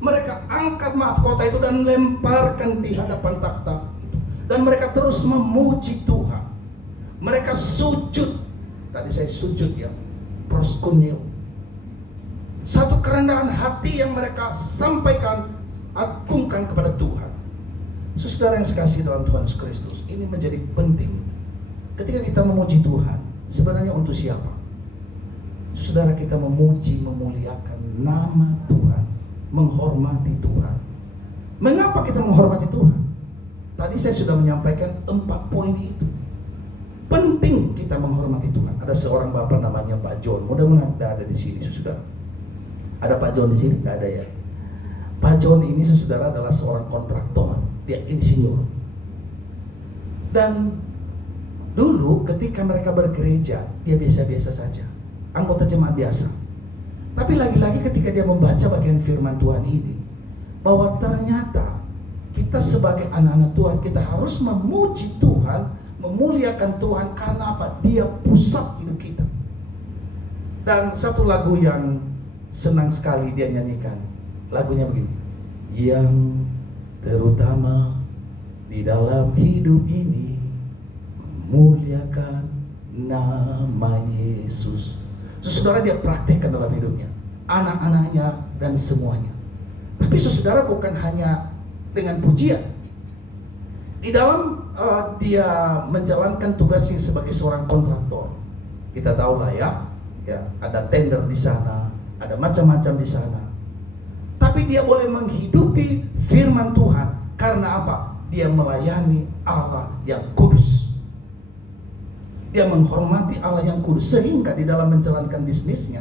mereka angkat mahkota itu dan lemparkan di hadapan takhta itu. Dan mereka terus memuji Tuhan. Mereka sujud. Tadi saya sujud ya, proskuneo. Satu kerendahan hati yang mereka sampaikan, agungkan kepada Tuhan. Saudara yang sekasih dalam Tuhan Yesus Kristus, ini menjadi penting. Ketika kita memuji Tuhan, sebenarnya untuk siapa? Saudara, kita memuji, memuliakan nama Tuhan, menghormati Tuhan. Mengapa kita menghormati Tuhan? Tadi saya sudah menyampaikan 4 poin itu. Penting kita menghormati Tuhan. Ada seorang bapak namanya Pak John. Mudah-mudahan tidak ada di sini, saudara. Ada Pak John di sini? Tidak ada ya. Pak John ini, saudara, adalah seorang kontraktor. Dia insinyur. Dan dulu ketika mereka bergereja, dia biasa-biasa saja, anggota jemaat biasa. Tapi lagi-lagi ketika dia membaca bagian firman Tuhan ini, bahwa ternyata kita sebagai anak-anak Tuhan, kita harus memuji Tuhan, memuliakan Tuhan. Karena apa? Dia pusat hidup kita. Dan satu lagu yang senang sekali dia nyanyikan, lagunya begini: yang terutama di dalam hidup ini, memuliakan nama Yesus. Saudara, dia praktekkan dalam hidupnya, anak-anaknya dan semuanya. Tapi saudara, bukan hanya dengan pujian. Di dalam dia menjalankan tugasnya sebagai seorang kontraktor. Kita tahu lah ya, ada tender di sana, ada macam-macam di sana. Tapi dia boleh menghidupi firman Tuhan. Karena apa? Dia melayani Allah yang kudus. Dia menghormati Allah yang kudus. Sehingga di dalam menjalankan bisnisnya,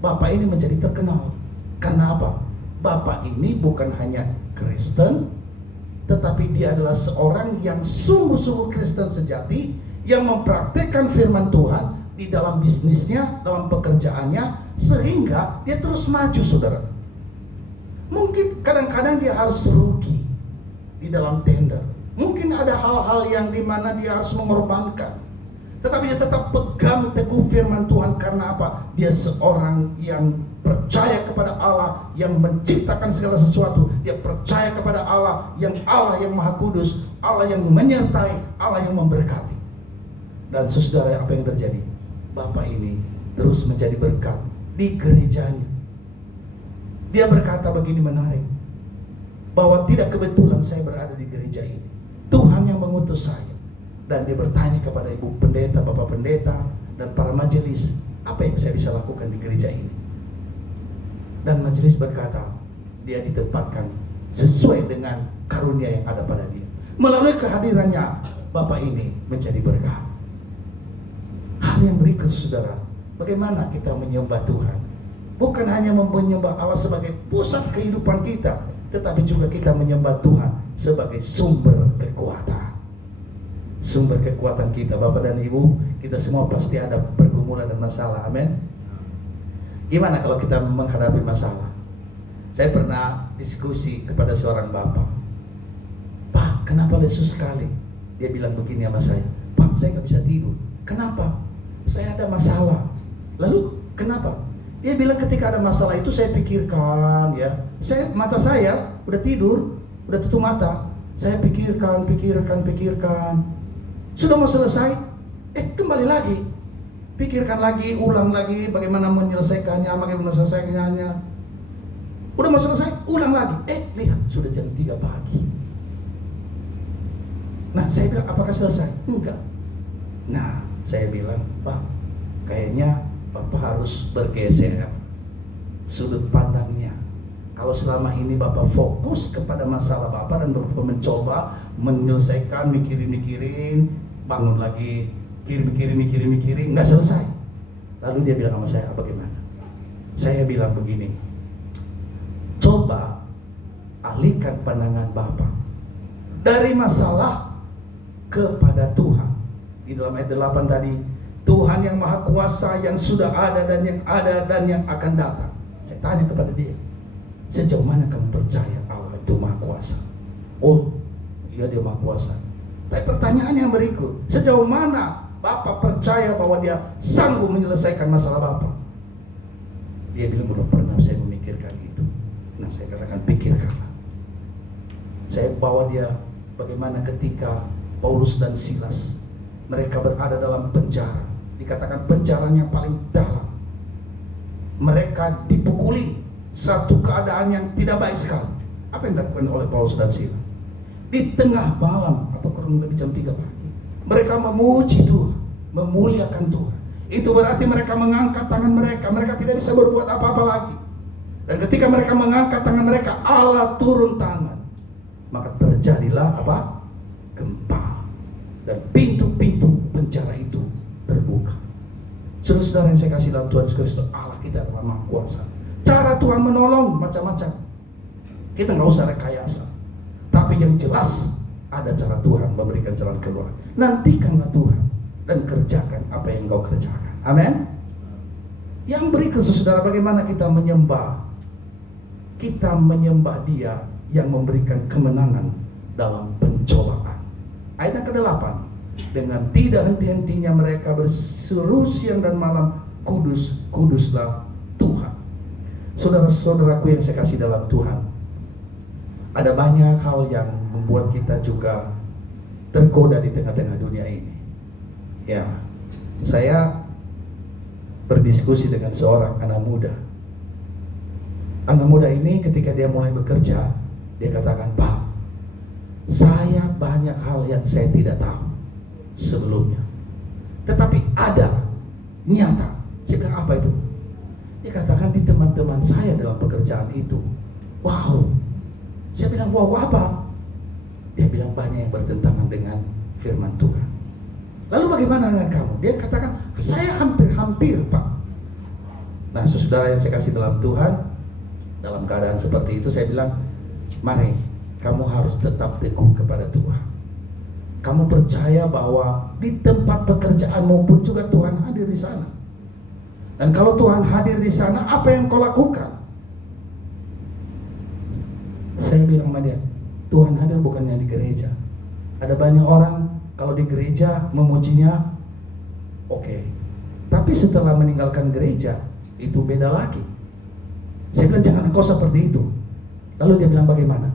bapak ini menjadi terkenal. Karena apa? Bapak ini bukan hanya Kristen, tetapi dia adalah seorang yang sungguh-sungguh Kristen sejati, yang mempraktekkan firman Tuhan di dalam bisnisnya, dalam pekerjaannya, sehingga dia terus maju, saudara. Mungkin kadang-kadang dia harus rugi di dalam tender. Mungkin ada hal-hal yang dimana dia harus mengorbankan. Tetapi dia tetap pegang teguh firman Tuhan. Karena apa? Dia seorang yang percaya kepada Allah yang menciptakan segala sesuatu. Dia percaya kepada Allah yang Maha Kudus, Allah yang menyertai, Allah yang memberkati. Dan saudara, apa yang terjadi? Bapak ini terus menjadi berkat di gerejanya. Dia berkata begini menarik, bahwa tidak kebetulan saya berada di gereja ini. Tuhan yang mengutus saya. Dan dia bertanya kepada ibu pendeta, bapak pendeta, dan para majelis, apa yang saya bisa lakukan di gereja ini? Dan majelis berkata, dia ditempatkan sesuai dengan karunia yang ada pada dia. Melalui kehadirannya, bapak ini menjadi berkat. Hal yang berikut, saudara, bagaimana kita menyembah Tuhan? Bukan hanya menyembah Allah sebagai pusat kehidupan kita, tetapi juga kita menyembah Tuhan sebagai sumber kekuatan. Sumber kekuatan kita, Bapak dan Ibu, kita semua pasti ada pergumulan dan masalah, amin. Gimana kalau kita menghadapi masalah? Saya pernah diskusi kepada seorang bapak. Pak, kenapa lesu sekali? Dia bilang begini sama saya, Pak, saya nggak bisa tidur. Kenapa? Saya ada masalah. Lalu kenapa? Dia bilang ketika ada masalah itu saya pikirkan, ya. Mata saya udah tidur, udah tutup mata. Saya pikirkan. Sudah mau selesai, kembali lagi. Pikirkan lagi, ulang lagi bagaimana menyelesaikannya, Udah mau selesai, ulang lagi. Lihat, sudah jam 3 pagi. Nah, saya bilang, apakah selesai? Enggak. Nah, saya bilang, Pak, kayaknya Bapak harus bergeser sudut pandangnya. Kalau selama ini Bapak fokus kepada masalah Bapak dan Bapak mencoba menyelesaikan, mikirin, bangun lagi, mikirin, nggak selesai. Lalu dia bilang sama saya, bagaimana? Saya bilang begini, coba alihkan pandangan Bapak dari masalah kepada Tuhan. Di dalam ayat 8 tadi, Tuhan yang Maha Kuasa, yang sudah ada dan yang akan datang. Saya tanya kepada dia, sejauh mana kamu percaya Allah itu Maha Kuasa? Oh, iya dia Maha Kuasa. Tapi pertanyaan yang berikut, sejauh mana Bapak percaya bahwa dia sanggup menyelesaikan masalah Bapak? Dia bilang, belum pernah saya memikirkan itu. Nah, saya katakan, pikirkanlah. Saya bawa dia bagaimana ketika Paulus dan Silas, mereka berada dalam penjara. Dikatakan penjara yang paling dalam. Mereka dipukuli, satu keadaan yang tidak baik sekali. Apa yang dilakukan oleh Paulus dan Silas? Di tengah malam atau kurang lebih jam 3 pagi, mereka memuji Tuhan, memuliakan Tuhan. Itu berarti mereka mengangkat tangan mereka. Mereka tidak bisa berbuat apa-apa lagi. Dan ketika mereka mengangkat tangan mereka, Allah turun tangan. Maka terjadilah apa? Gempa. Dan pintu-pintu penjara itu terbuka. Saudara-saudara yang saya kasih dalam Tuhan Yesus Kristus, Allah kita adalah Maha Kuasa. Cara Tuhan menolong macam-macam. Kita nggak usah rekayasa. Tapi yang jelas, ada cara Tuhan memberikan jalan keluar. Nantikanlah Tuhan dan kerjakan apa yang engkau kerjakan. Amin. Yang berikut, saudara, bagaimana kita menyembah? Kita menyembah Dia yang memberikan kemenangan dalam pencobaan. Ayat yang ke-8, dengan tidak henti-hentinya mereka berseru siang dan malam, kudus, kuduslah Tuhan. Saudara-saudaraku yang saya kasih dalam Tuhan, ada banyak hal yang membuat kita juga tergoda di tengah-tengah dunia ini. Ya, saya berdiskusi dengan seorang anak muda. Anak muda ini ketika dia mulai bekerja, dia katakan, Pak, saya banyak hal yang saya tidak tahu sebelumnya. Tetapi ada, nyata. Saya bilang, apa itu? Dia katakan, di teman-teman saya dalam pekerjaan itu, wow. Saya bilang, wow apa? Dia bilang, banyak yang bertentangan dengan firman Tuhan. Lalu bagaimana dengan kamu? Dia katakan, saya hampir-hampir, Pak. Nah, saudara yang saya kasih dalam Tuhan, dalam keadaan seperti itu, saya bilang, mari, kamu harus tetap teguh kepada Tuhan. Kamu percaya bahwa di tempat pekerjaanmu pun juga Tuhan hadir di sana. Dan kalau Tuhan hadir di sana, apa yang kau lakukan? Saya bilang sama dia, Tuhan hadir bukannya di gereja. Ada banyak orang kalau di gereja memujinya, oke. Tapi setelah meninggalkan gereja, itu beda lagi. Saya bilang, jangan engkau seperti itu. Lalu dia bilang, bagaimana?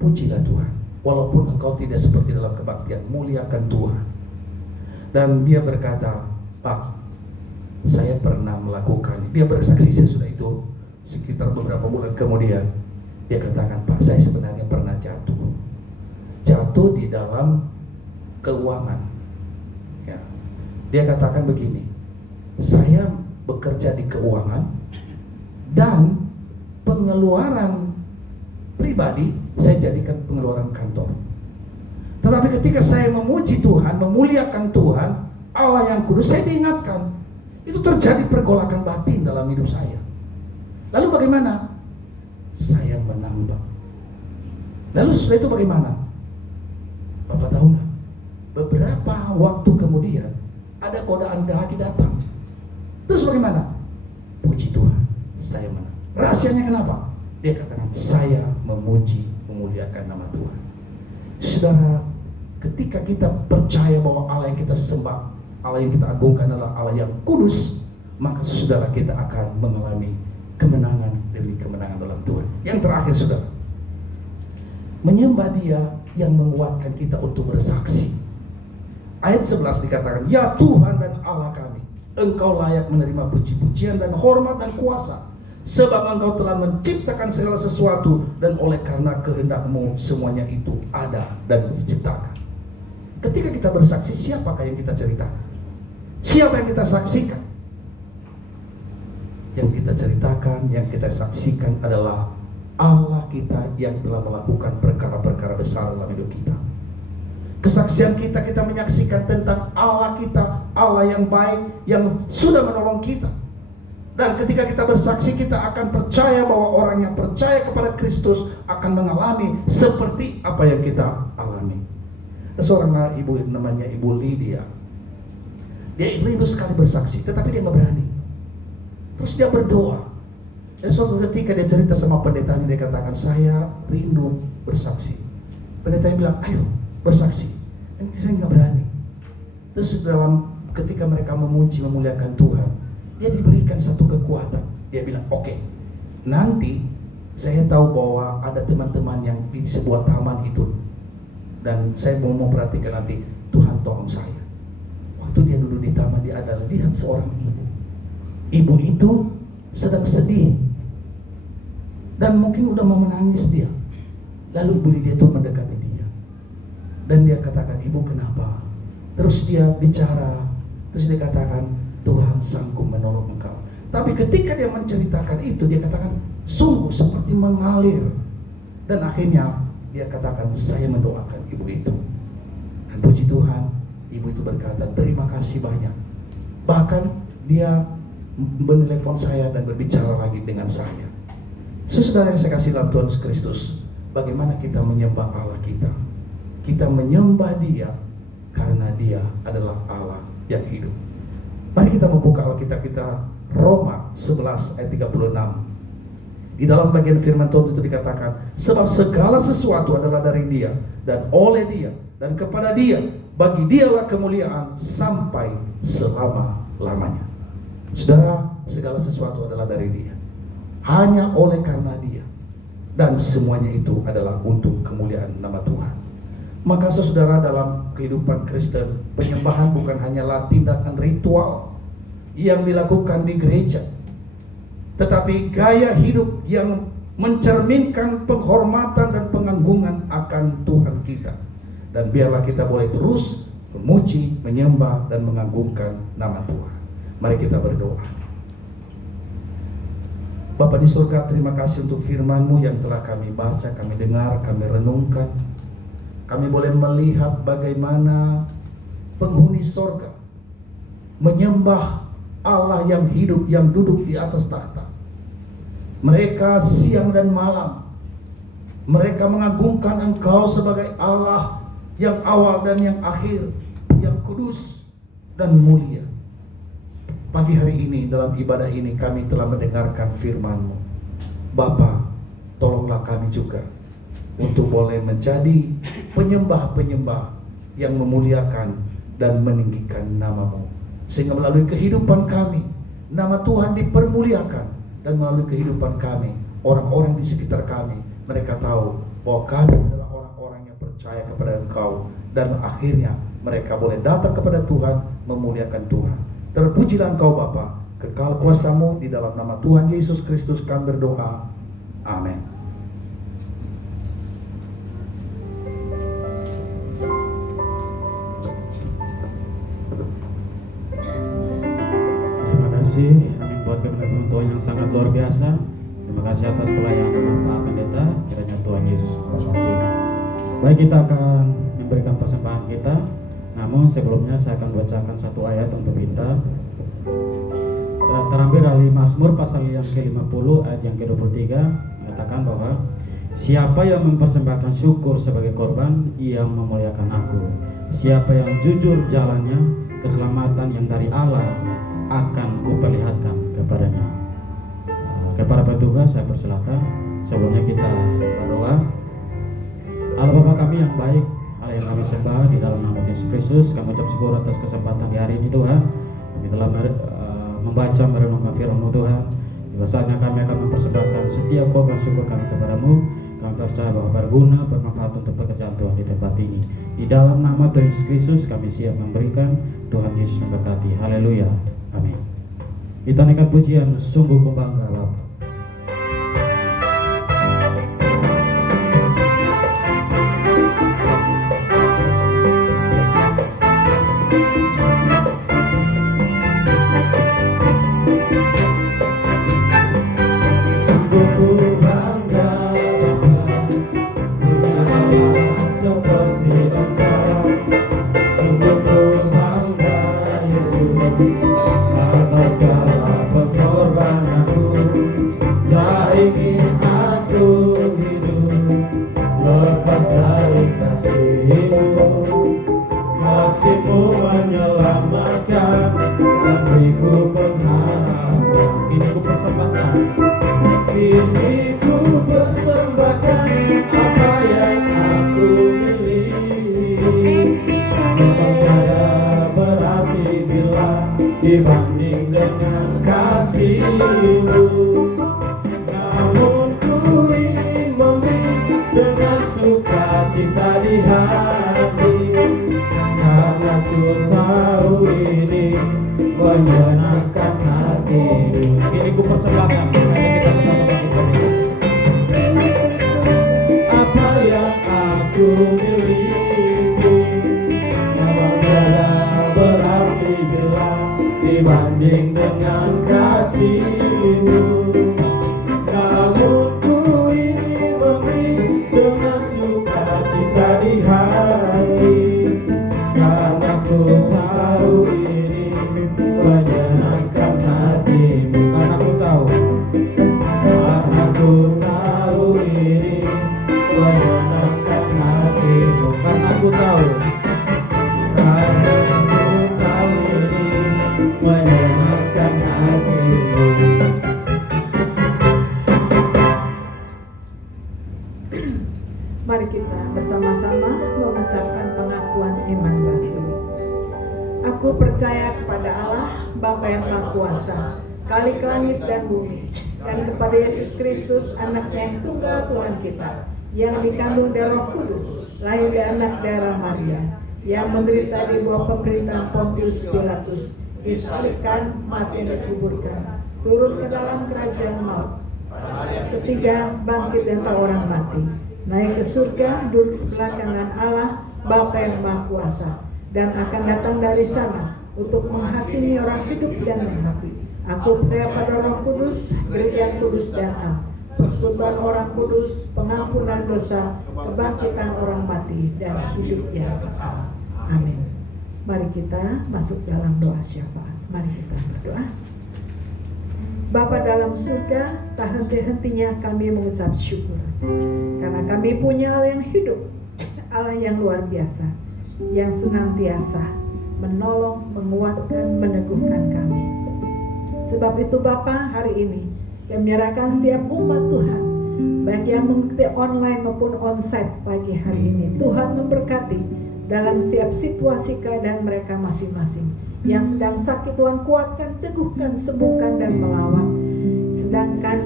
Pujilah Tuhan, walaupun engkau tidak seperti dalam kebaktian, muliakan Tuhan. Dan dia berkata, Pak, saya pernah melakukan. Dia bersaksi sesudah itu, sekitar beberapa bulan kemudian, dia katakan, Pak, saya sebenarnya pernah jatuh di dalam keuangan. Ya. Dia katakan begini, saya bekerja di keuangan dan pengeluaran pribadi saya jadikan pengeluaran kantor. Tetapi ketika saya memuji Tuhan, memuliakan Tuhan, Allah yang kudus, saya diingatkan. Itu terjadi pergolakan batin dalam hidup saya. Lalu bagaimana? Saya menambah. Lalu setelah itu bagaimana? Bapak tahu nggak? Beberapa waktu kemudian ada godaan dahaki datang. Terus bagaimana? Puji Tuhan, saya menang. Rahasianya kenapa? Dia katakan, saya memuji, memuliakan nama Tuhan. Saudara, ketika kita percaya bahwa Allah yang kita sembah, Allah yang kita agungkan adalah Allah yang kudus, maka saudara, kita akan mengalami kemenangan demi kemenangan dalam Tuhan. Yang terakhir, saudara, menyembah Dia yang menguatkan kita untuk bersaksi. Ayat 11 dikatakan, ya Tuhan dan Allah kami, Engkau layak menerima puji-pujian dan hormat dan kuasa, sebab Engkau telah menciptakan segala sesuatu, dan oleh karena kehendak-Mu semuanya itu ada dan diciptakan. Ketika kita bersaksi, siapakah yang kita ceritakan? Siapa yang kita saksikan? Yang kita ceritakan, yang kita saksikan adalah Allah kita yang telah melakukan perkara-perkara besar dalam hidup kita. Kesaksian kita menyaksikan tentang Allah kita, Allah yang baik, yang sudah menolong kita. Dan ketika kita bersaksi, kita akan percaya bahwa orang yang percaya kepada Kristus akan mengalami seperti apa yang kita alami. Ada seorang ibu namanya Ibu Lydia. Dia ibu sekali bersaksi, tetapi dia nggak berani. Terus dia berdoa. Dan suatu ketika dia cerita sama pendetanya, dia katakan, saya rindu bersaksi. Pendetanya bilang, ayo bersaksi. Dan saya nggak berani. Terus ketika mereka memuji, memuliakan Tuhan, dia diberikan satu kekuatan. Dia bilang, oke, nanti saya tahu bahwa ada teman-teman yang di sebuah taman itu, dan saya mau memperhatikan nanti, Tuhan tolong saya. Waktu dia duduk di taman, dia adalah lihat seorang ibu. Ibu itu sedang sedih dan mungkin udah mau menangis dia. Lalu Ibu Lydia itu mendekati dia dan dia katakan, ibu kenapa? Terus dia bicara, terus dia katakan, Tuhan sanggup menolong engkau. Tapi ketika dia menceritakan itu, dia katakan sungguh seperti mengalir. Dan akhirnya dia katakan, saya mendoakan ibu itu. Dan puji Tuhan, ibu itu berkata, terima kasih banyak. Bahkan dia menelepon saya dan berbicara lagi dengan saya. Saudara yang saya kasih dalam Tuhan Yesus Kristus, bagaimana kita menyembah Allah kita? Kita menyembah Dia karena Dia adalah Allah yang hidup. Mari kita membuka Alkitab kita, Roma 11 ayat 36. Di dalam bagian firman Tuhan itu dikatakan, sebab segala sesuatu adalah dari Dia, dan oleh Dia, dan kepada Dia, bagi Dialah kemuliaan sampai selama-lamanya. Saudara, segala sesuatu adalah dari Dia, hanya oleh karena Dia, dan semuanya itu adalah untuk kemuliaan nama Tuhan. Maka saudara, dalam kehidupan Kristen, penyembahan bukan hanyalah tindakan ritual yang dilakukan di gereja, tetapi gaya hidup yang mencerminkan penghormatan dan pengagungan akan Tuhan kita. Dan biarlah kita boleh terus memuji, menyembah, dan mengagungkan nama Tuhan. Mari kita berdoa. Bapa di surga, terima kasih untuk firman-Mu yang telah kami baca, kami dengar, kami renungkan. Kami boleh melihat bagaimana penghuni surga menyembah Allah yang hidup, yang duduk di atas takhta. Mereka siang dan malam, mereka mengagungkan Engkau sebagai Allah yang awal dan yang akhir, yang kudus dan mulia. Pagi hari ini dalam ibadah ini kami telah mendengarkan firman-Mu. Bapa, tolonglah kami juga untuk boleh menjadi penyembah-penyembah yang memuliakan dan meninggikan nama-Mu. Sehingga melalui kehidupan kami, nama Tuhan dipermuliakan. Dan melalui kehidupan kami, orang-orang di sekitar kami, mereka tahu bahwa kami adalah orang-orang yang percaya kepada Engkau. Dan akhirnya mereka boleh datang kepada Tuhan, memuliakan Tuhan. Terpujilah Engkau Bapa, kekal kuasa-Mu, di dalam nama Tuhan Yesus Kristus kami berdoa. Amin. Amin buat kebenaran Tuhan yang sangat luar biasa. Terima kasih atas pelayanan Pak Pendeta. Kiranya Tuhan Yesus memberkati. Baik, kita akan memberikan persembahan kita. Namun sebelumnya saya akan bacakan satu ayat untuk kita. Terambil dari Mazmur pasal yang ke-50 ayat yang ke-23, mengatakan bahwa siapa yang mempersembahkan syukur sebagai korban, ia memuliakan aku. Siapa yang jujur jalannya, keselamatan yang dari Allah akan kuperlihatkan kepadanya. Kepada petugas saya persilakan. Sebelumnya kita berdoa. Allah Bapa kami yang baik, Allah yang kami sembah, di dalam nama Yesus Kristus kami ucap syukur atas kesempatan di hari ini Tuhan. Kami telah membaca merenungkan firman-Mu Tuhan. Pada saatnya kami akan mempersembahkan setiap korban syukur kami kepadamu. Kami percaya bahwa berguna, bermanfaat untuk pekerjaan Tuhan di tempat ini. Di dalam nama Tuhan Yesus Kristus kami siap memberikan. Tuhan Yesus memberkati. Haleluya. Amin. Kita naikkan pujian sungguh ku bangga Bapa. Sungguh ku bangga Bapa, punya Allah seperti Engkau. Sungguh ku bangga Yesus atas segala pengorbanan. lepas dari kasih-Mu. Kasih-Mu menyelamatkan dan beriku pengharapan. Kini ku persembahkan, kini ku persembahkan apa yang aku miliki. Memang tiada berarti bila dibanding dengan kasih-Mu. Namun ku ingin memberi dengan sukacita di hati, karena ku tahu ini menyenangkan hati-Mu. Ini ku persembahkan, misalnya kita sedang mengaku apa yang aku miliki. Memang tiada berarti bila dibanding dengan kasih-Mu. Namun ku ingin memberi dengan sukacita di hati, karena ku tahu ini menyenangkan hati-Mu. Karena ku tahu ini menyenangkan hati-Mu. Karena ku tahu ini menyenangkan hati-Mu. Mari kita bersama-sama mengucapkan pengakuan iman rasul. Aku percaya kepada Allah, Bapa yang Maha Kuasa, Khalik langit dan bumi, dan kepada Yesus Kristus, Anaknya yang tunggal Tuhan kita, yang dikandung dari Roh Kudus, lahir dari anak darah Maria, yang menderita di bawah pemerintahan Pontius Pilatus, disalibkan, mati dan dikuburkan, turun ke dalam kerajaan maut, pada hari yang ketiga bangkit dari orang mati, naik ke surga, duduk sebelah kanan Allah, Bapa yang Maha Kuasa, dan akan datang dari sana untuk menghakimi orang hidup dan mati. Aku percaya pada Roh Kudus, Gereja Kudus dan Am, persekutuan orang kudus, pengampunan dosa, kebangkitan orang mati, dan hidup yang kekal. Amin. Mari kita masuk dalam doa syafaat. Mari kita berdoa. Bapa dalam surga, tak henti-hentinya kami mengucap syukur, karena kami punya Allah yang hidup, Allah yang luar biasa, yang senantiasa menolong, menguatkan, meneguhkan kami. Sebab itu Bapa, hari ini kami menyerahkan setiap umat Tuhan, baik yang mengikuti online maupun onsite pagi hari ini. Tuhan memberkati dalam setiap situasi keadaan mereka masing-masing. Yang sedang sakit Tuhan kuatkan, teguhkan, sembuhkan dan melawat. Sedangkan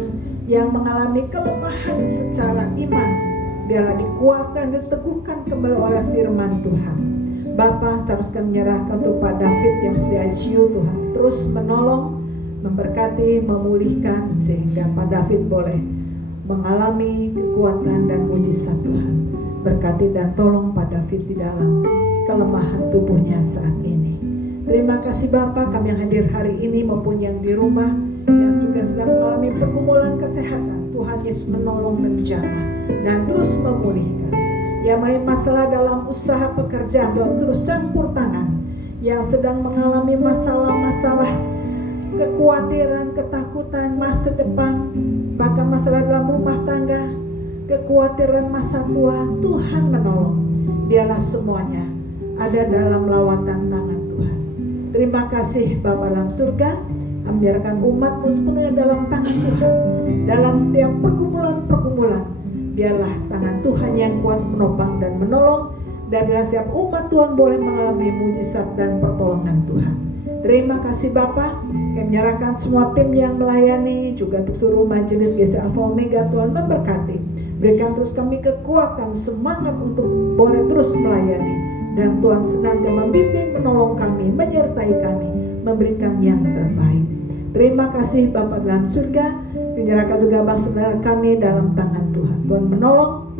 yang mengalami kelemahan secara iman, biarlah dikuatkan dan teguhkan kembali oleh firman Tuhan. Bapa, seharusnya menyerahkan untuk Pak David yang sedang ICU, Tuhan terus menolong, memberkati, memulihkan, sehingga Pak David boleh mengalami kekuatan dan mujizat Tuhan. Berkati dan tolong Pak David di dalam kelemahan tubuhnya saat ini. Terima kasih Bapa, kami yang hadir hari ini maupun yang di rumah, yang juga sedang mengalami pergumulan kesehatan. Tuhan Yesus menolong, menjamah dan terus memulihkan. Yang main masalah dalam usaha pekerjaan, Tuhan terus campur tangan. Yang sedang mengalami masalah-masalah, kekhawatiran, ketakutan, masa depan, bahkan masalah dalam rumah tangga, kekhawatiran masa tua, Tuhan menolong. Biarlah semuanya ada dalam lawatan tangan Tuhan. Terima kasih Bapa dalam surga, biarkan umat-Mu sepenuhnya dalam tangan Tuhan. Dalam setiap pergumulan-pergumulan, biarlah tangan Tuhan yang kuat menopang dan menolong, dan biarlah setiap umat Tuhan boleh mengalami mujizat dan pertolongan Tuhan. Terima kasih Bapa, kami menyerahkan semua tim yang melayani, juga untuk seluruh majelis GC Alpha Omega. Tuhan memberkati, berikan terus kami kekuatan, semangat untuk boleh terus melayani. Dan Tuhan senantiasa membimbing, menolong kami, menyertai kami, memberikan yang terbaik. Terima kasih Bapa dalam surga, menyerahkan juga bangsa kami dalam tangan Tuhan. Tuhan menolong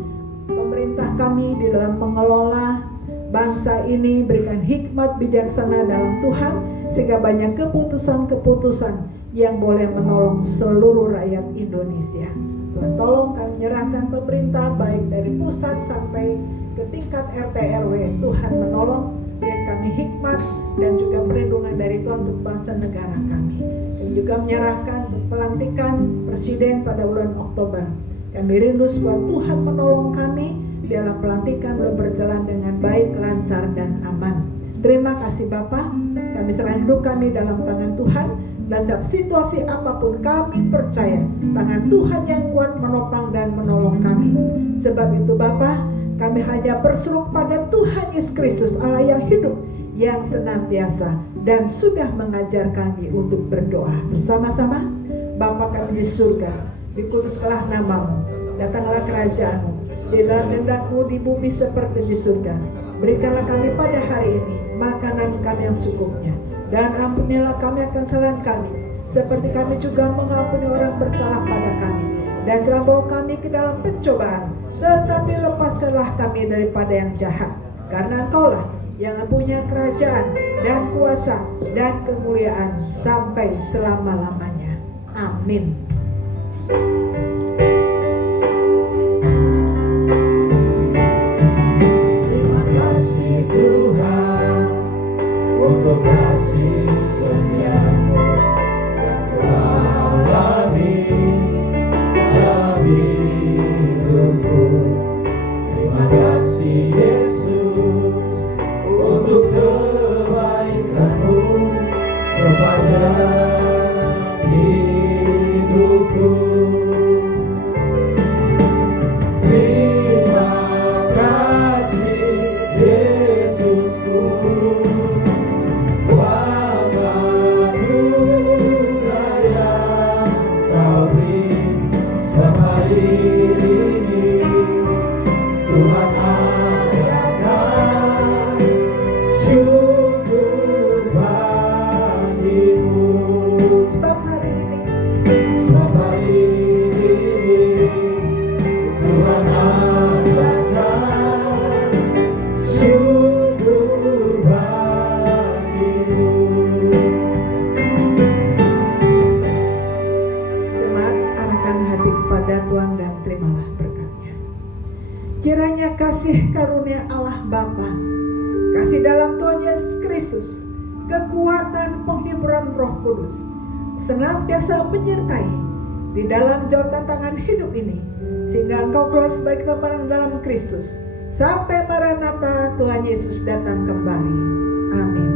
pemerintah kami di dalam mengelola bangsa ini, berikan hikmat bijaksana dalam Tuhan, sehingga banyak keputusan-keputusan yang boleh menolong seluruh rakyat Indonesia. Tuhan tolong kami menyerahkan pemerintah baik dari pusat sampai ke tingkat RT RW. Tuhan menolong, berikan kami hikmat dan juga perlindungan dari Tuhan untuk bangsa negara kami. Dan juga menyerahkan untuk pelantikan presiden pada bulan Oktober. Kami rindu supaya Tuhan menolong kami dalam pelantikan boleh berjalan dengan baik, lancar, dan aman. Terima kasih Bapa, kami serahkan hidup kami dalam tangan Tuhan. Dan setiap situasi apapun kami percaya tangan Tuhan yang kuat menopang dan menolong kami. Sebab itu Bapa, kami hanya berseru pada Tuhan Yesus Kristus, Allah yang hidup, yang senantiasa dan sudah mengajar kami untuk berdoa bersama-sama. Bapa kami di surga, dikuduskanlah namamu, datanglah kerajaanmu, di dalam kehendak-Mu di bumi seperti di surga. Berikanlah kami pada hari ini makanan kami yang secukupnya, dan ampunilah kami akan kesalahan kami, seperti kami juga mengampuni orang bersalah pada kami. Dan jangan bawa kami ke dalam pencobaan, tetapi lepaskanlah kami daripada yang jahat. Karena Engkaulah yang punya kerajaan dan kuasa dan kemuliaan sampai selama-lamanya. Amin. Terima kasih Tuhan untuk kasih setia-Mu yang Kau alami dalam hidupku. Terima kasih Yesus untuk kebaikan-Mu sepanjang hidupku. Terima kasih Yesusku, anugerah yang Kau beri selama ini. Tuhan adakan syukur bagimu. Sebab hari ini Tuhan adakan syukur bagimu. jemaat, arahkan hati kepada Tuhan dan terimalah berkat-Nya. Kiranya kasih karunia Allah Bapa, kasih dalam Tuhan Yesus Kristus, kekuatan penghiburan Roh Kudus senantiasa menyertai di dalam jawatan tangan hidup ini, sehingga engkau keluar sebagai pemenang dalam Kristus sampai Maranatha Tuhan Yesus datang kembali. Amin.